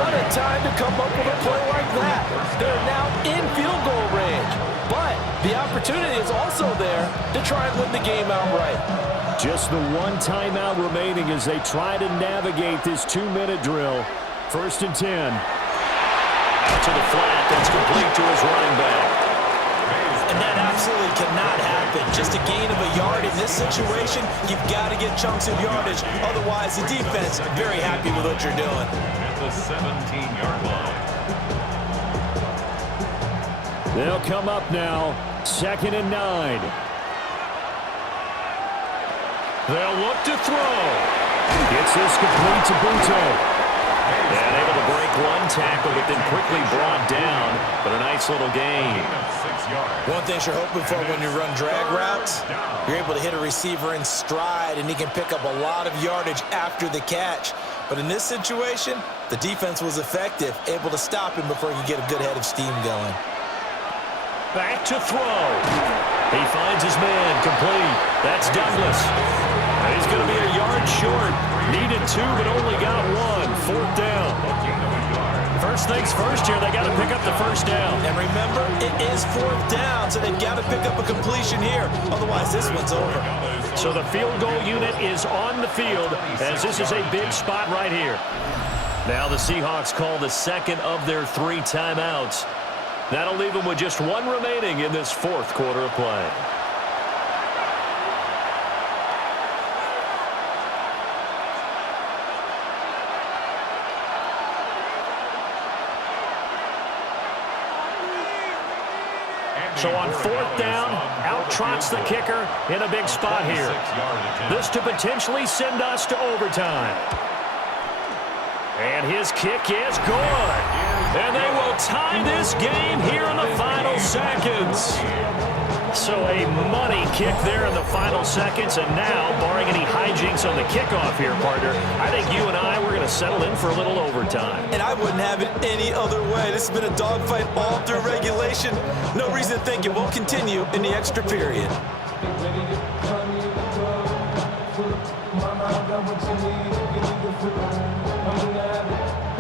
What a time to come up with a play like that. They're now in field goal range. But the opportunity is also there to try and win the game outright. Just the one timeout remaining as they try to navigate this 2-minute drill. 1st and 10. Out to the flat. That's complete to his running back. And that absolutely cannot happen. Just a gain of a yard in this situation, you've got to get chunks of yardage. Otherwise, the defense very happy with what you're doing. At the 17-yard line. They'll come up now, 2nd and 9. They'll look to throw. Gets this complete to Butte. And able to break one tackle, but then quickly brought down. But a nice little gain. 6 yards. One thing you're hoping for when you run drag routes, you're able to hit a receiver in stride, and he can pick up a lot of yardage after the catch. But in this situation, the defense was effective, able to stop him before he could get a good head of steam going. Back to throw. He finds his man, complete. That's Douglas. And he's going to be a yard short. Needed 2, but only got 1. 4th down. First things first here, they got to pick up the 1st down. And remember, it is 4th down, so they've got to pick up a completion here. Otherwise, this one's over. So the field goal unit is on the field as this is a big spot right here. Now the Seahawks call the 2nd of their 3 timeouts. That'll leave them with just 1 remaining in this 4th quarter of play. So on 4th down, out trots the kicker in a big spot here. This to potentially send us to overtime. And his kick is good. And they will tie this game here in the final seconds. So a money kick there in the final seconds. And now, barring any hijinks on the kickoff here, partner, I think you and I, we're going to settle in for a little overtime. And I wouldn't have it any other way. This has been a dogfight all through regulation. No reason to think it won't continue in the extra period.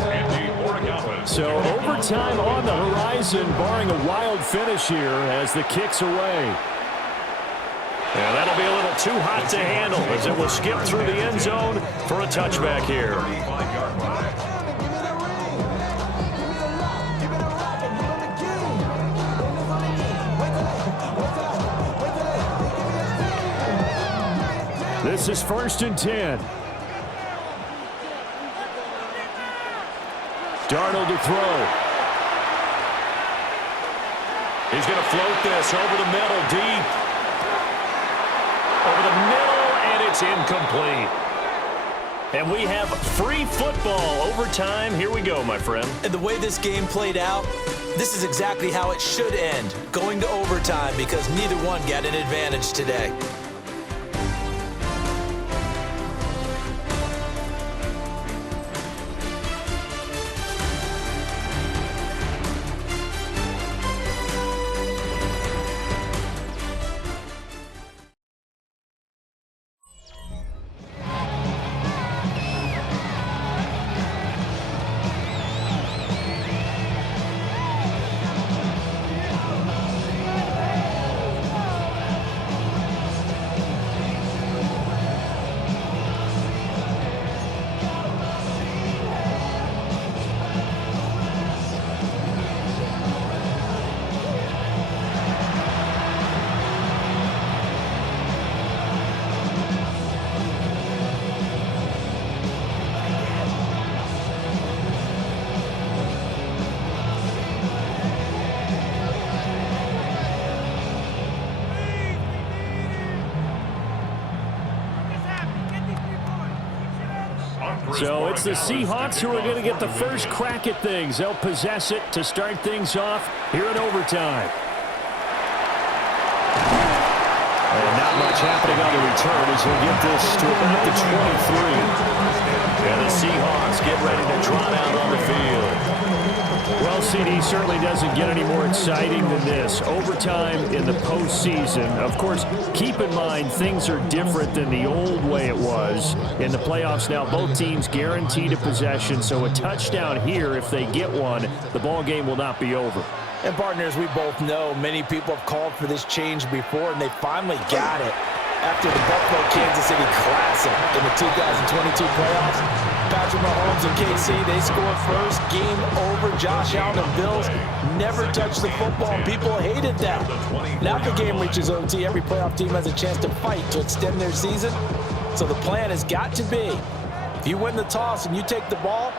And the Oregon So overtime on the horizon, barring a wild finish here as the kick's away. Yeah, that'll be a little too hot to handle as it will skip through the end zone for a touchback here. This is 1st and 10. Darnold to throw. He's going to float this over the middle, deep. Over the middle, and it's incomplete. And we have free football overtime. Here we go, my friend. And the way this game played out, this is exactly how it should end, going to overtime, because neither one got an advantage today. So it's the Seahawks who are going to get the first crack at things. They'll possess it to start things off here in overtime. And not much happening on the return as he'll get this to about the 23. And the Seahawks get ready to trot out on the field. Well, CD certainly doesn't get any more exciting than this. Overtime in the postseason. Of course, keep in mind things are different than the old way it was. In the playoffs now, both teams guaranteed a possession, so a touchdown here, if they get one, the ball game will not be over. And partners, we both know many people have called for this change before, and they finally got it. After the Buffalo-Kansas City Classic in the 2022 playoffs, Patrick Mahomes and KC, they scored first. Game over. Josh Allen and Bills never touched the football, and people hated that. Now the game reaches OT. Every playoff team has a chance to fight to extend their season. So the plan has got to be, if you win the toss and you take the ball,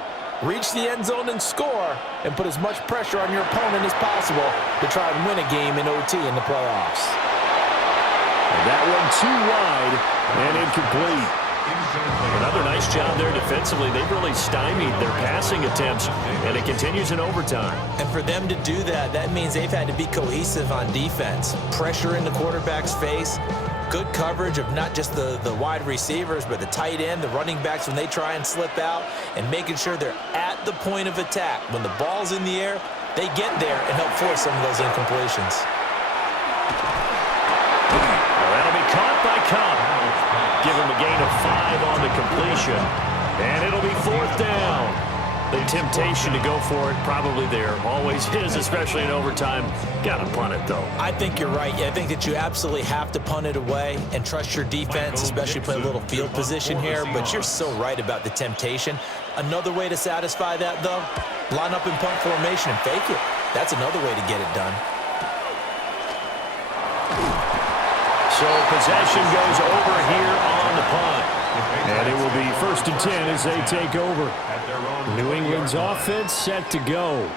reach the end zone and score, and put as much pressure on your opponent as possible to try and win a game in OT in the playoffs. And that one too wide and incomplete. Another nice job there defensively. They've really stymied their passing attempts, and it continues in overtime. And for them to do that, that means they've had to be cohesive on defense. Pressure in the quarterback's face, good coverage of not just the wide receivers, but the tight end, the running backs when they try and slip out, and making sure they're at the point of attack. When the ball's in the air, they get there and help force some of those incompletions. That'll be caught by Cobb. Give him a gain of 5 on the completion. And it'll be 4th down. The temptation to go for it probably there. Always is, especially in overtime. Got to punt it, though. I think you're right. I think that you absolutely have to punt it away and trust your defense, especially play a little field position here. But you're so right about the temptation. Another way to satisfy that, though, line up in punt formation and fake it. That's another way to get it done. So possession goes over here on the punt. And it will be 1st and 10 as they take over. New England's offense set to go.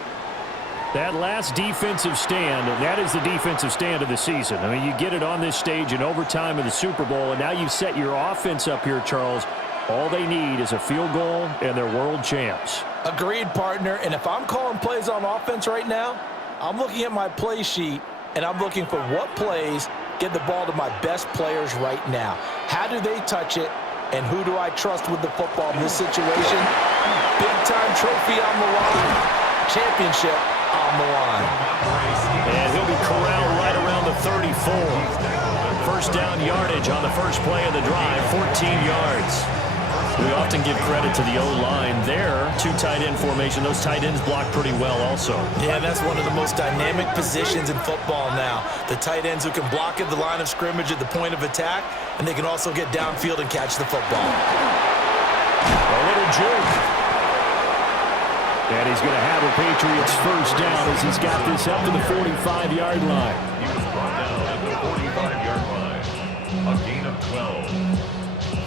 That last defensive stand, and that is the defensive stand of the season. I mean, you get it on this stage in overtime of the Super Bowl, and now you set your offense up here, Charles. All they need is a field goal, and they're world champs. Agreed, partner. And if I'm calling plays on offense right now, I'm looking at my play sheet, and I'm looking for what plays get the ball to my best players right now. How do they touch it, and who do I trust with the football in this situation? Big-time trophy on the line. Championship on the line. And he'll be corralled right around the 34. First down yardage on the first play of the drive, 14 yards. We often give credit to the O-line there. Two tight end formation. Those tight ends block pretty well also. Yeah, that's one of the most dynamic positions in football now. The tight ends who can block at the line of scrimmage at the point of attack, and they can also get downfield and catch the football. A little juke. And he's going to have a Patriots first down as he's got this up to the 45-yard line. He was brought down at the 45-yard line. A gain of 12.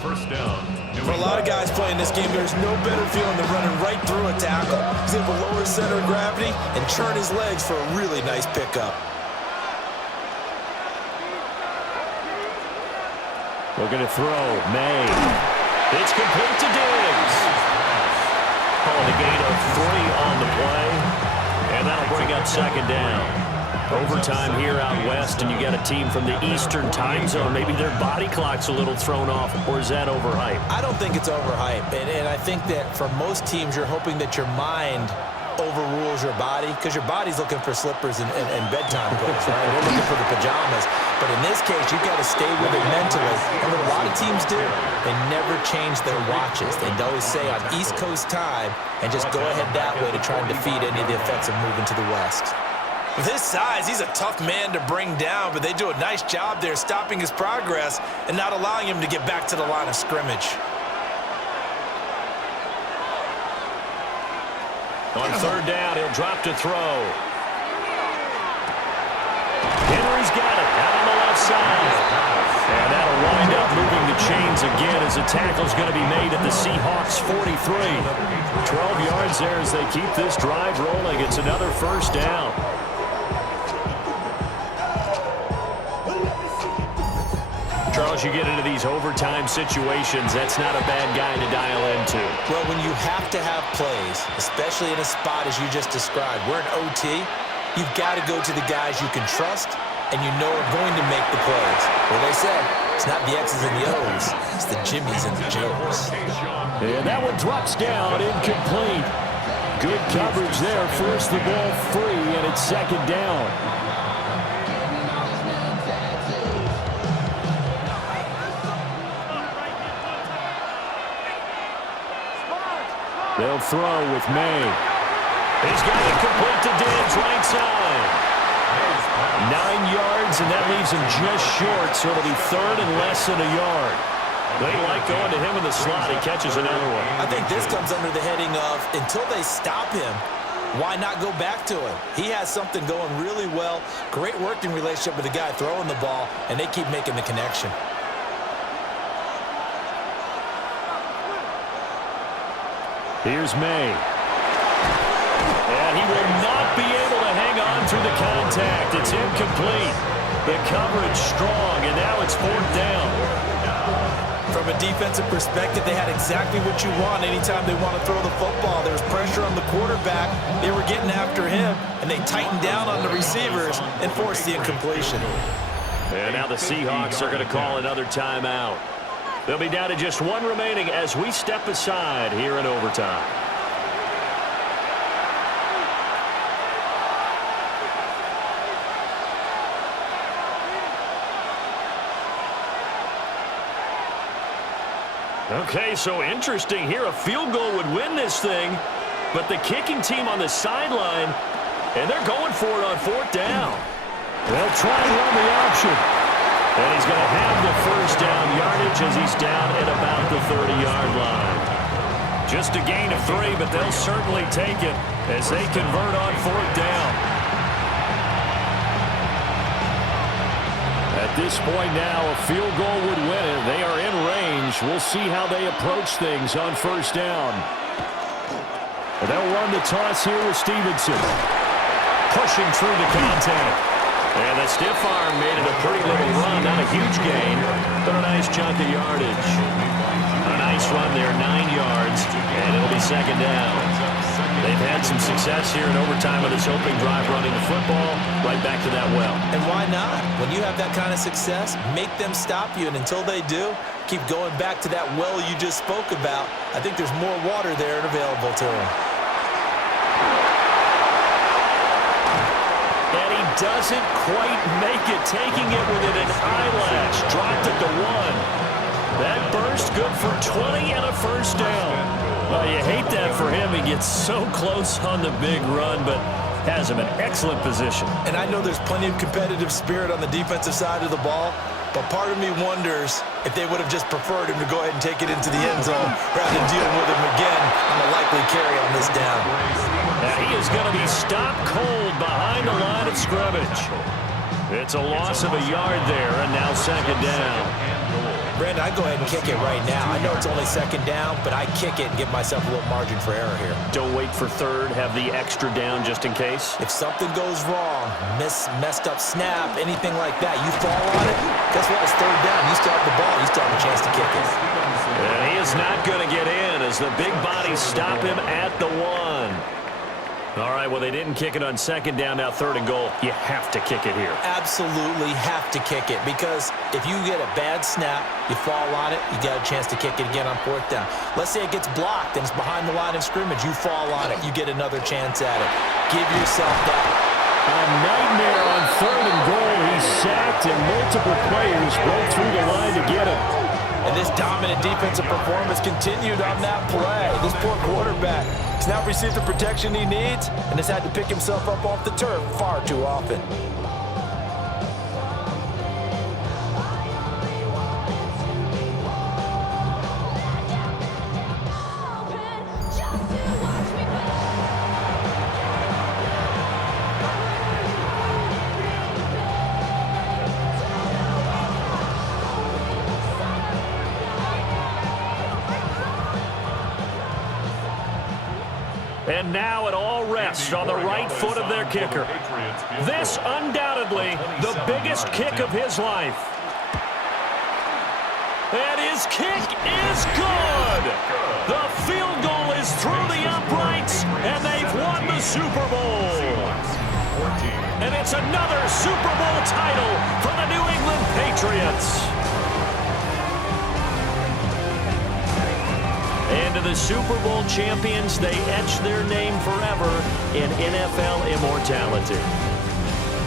First down. For a lot of guys playing this game, there's no better feeling than running right through a tackle. He's able to lower his center of gravity and churn his legs for a really nice pickup. Looking to throw. May. It's complete to Diggs. Calling a gain of 3 on the play. And that'll bring up second down. Overtime here out west, and you got a team from the Eastern time zone. Maybe their body clock's a little thrown off, or is that overhyped? I don't think it's overhyped, and I think that for most teams, you're hoping that your mind overrules your body, because your body's looking for slippers and bedtime clothes, right? They're looking for the pajamas. But in this case, you've got to stay with it mentally. And what a lot of teams do, they never change their watches. They always say on East Coast time, and just go ahead that way to try and defeat any of the effects of moving to the West. With his size, he's a tough man to bring down, but they do a nice job there stopping his progress and not allowing him to get back to the line of scrimmage. On third down, he'll drop to throw. Henry's got it out on the left side. And that'll wind up moving the chains again as a tackle's going to be made at the Seahawks 43. 12 yards there as they keep this drive rolling. It's another first down. Charles, you get into these overtime situations, that's not a bad guy to dial into. Well, when you have to have plays, especially in a spot as you just described, we're in OT, you've got to go to the guys you can trust and you know are going to make the plays. Well, they say it's not the X's and the O's, it's the Jimmies and the Joes. And that one drops down, incomplete. Good coverage there, force the ball free, and it's second down. They'll throw with May. He's got it complete to Diggs, right side. 9 yards, and that leaves him just short, so it'll be third and less than a yard. They like going to him in the slot. He catches another one. I think this comes under the heading of, until they stop him, why not go back to him? He has something going really well, great working relationship with the guy throwing the ball, and they keep making the connection. Here's May. And he will not be able to hang on through the contact. It's incomplete. The coverage strong, and now it's fourth down. From a defensive perspective, they had exactly what you want anytime they want to throw the football. There was pressure on the quarterback. They were getting after him, and they tightened down on the receivers and forced the incompletion. And now the Seahawks are going to call another timeout. They'll be down to just one remaining as we step aside here in overtime. Okay, so interesting here. A field goal would win this thing, but the kicking team on the sideline, and they're going for it on fourth down. They'll try and run the option. And he's going to have the first down yardage as he's down at about the 30-yard line. Just a gain of 3, but they'll certainly take it as they convert on fourth down. At this point now, a field goal would win it. They are in range. We'll see how they approach things on first down. They'll run the toss here with Stevenson. Pushing through the contact. And the stiff arm made it a pretty little run. Not a huge gain, but a nice chunk of yardage. A nice run there, 9 yards, and it'll be second down. They've had some success here in overtime of this opening drive running the football. Right back to that well. And why not? When you have that kind of success, make them stop you, and until they do, keep going back to that well you just spoke about. I think there's more water there and available to them. Doesn't quite make it, taking it within an eyelash. Dropped at the 1. That burst good for 20 and a first down. Well, you hate that for him. He gets so close on the big run, but has him in excellent position. And I know there's plenty of competitive spirit on the defensive side of the ball, but part of me wonders if they would have just preferred him to go ahead and take it into the end zone rather than dealing with him again on a likely carry on this down. Now he is going to be stopped cold behind the line of scrimmage. It's a loss of a yard there, and now second down. Brandon, I'd go ahead and kick it right now. I know it's only second down, but I kick it and give myself a little margin for error here. Don't wait for third. Have the extra down just in case. If something goes wrong, messed up snap, anything like that, you fall on it, guess what? It's third down. You still have the ball. You still have a chance to kick it. And he is not going to get in as the big bodies stop him at the 1. All right, well, they didn't kick it on second down. Now third and goal. You have to kick it here. Absolutely have to kick it, because if you get a bad snap, you fall on it, you got a chance to kick it again on fourth down. Let's say it gets blocked and it's behind the line of scrimmage. You fall on it, you get another chance at it. Give yourself that. A nightmare on third and goal. He's sacked, and multiple players broke through the line to get him. And this dominant defensive performance continued on that play. This poor quarterback has now received the protection he needs and has had to pick himself up off the turf far too often. And now it all rests on the right foot of their kicker. This undoubtedly the biggest kick of his life. And his kick is good. The field goal is through the uprights, and they've won the Super Bowl. And it's another Super Bowl title for the New England Patriots. And to the Super Bowl champions, they etch their name forever in NFL immortality.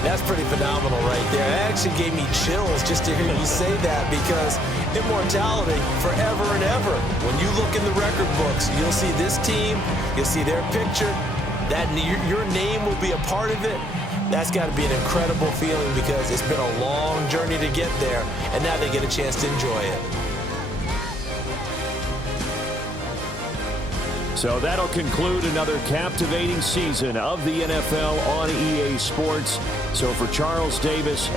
That's pretty phenomenal right there. That actually gave me chills just to hear you say that, because immortality forever and ever. When you look in the record books, you'll see this team, you'll see their picture, that your name will be a part of it. That's got to be an incredible feeling, because it's been a long journey to get there, and now they get a chance to enjoy it. So that'll conclude another captivating season of the NFL on EA Sports. So for Charles Davis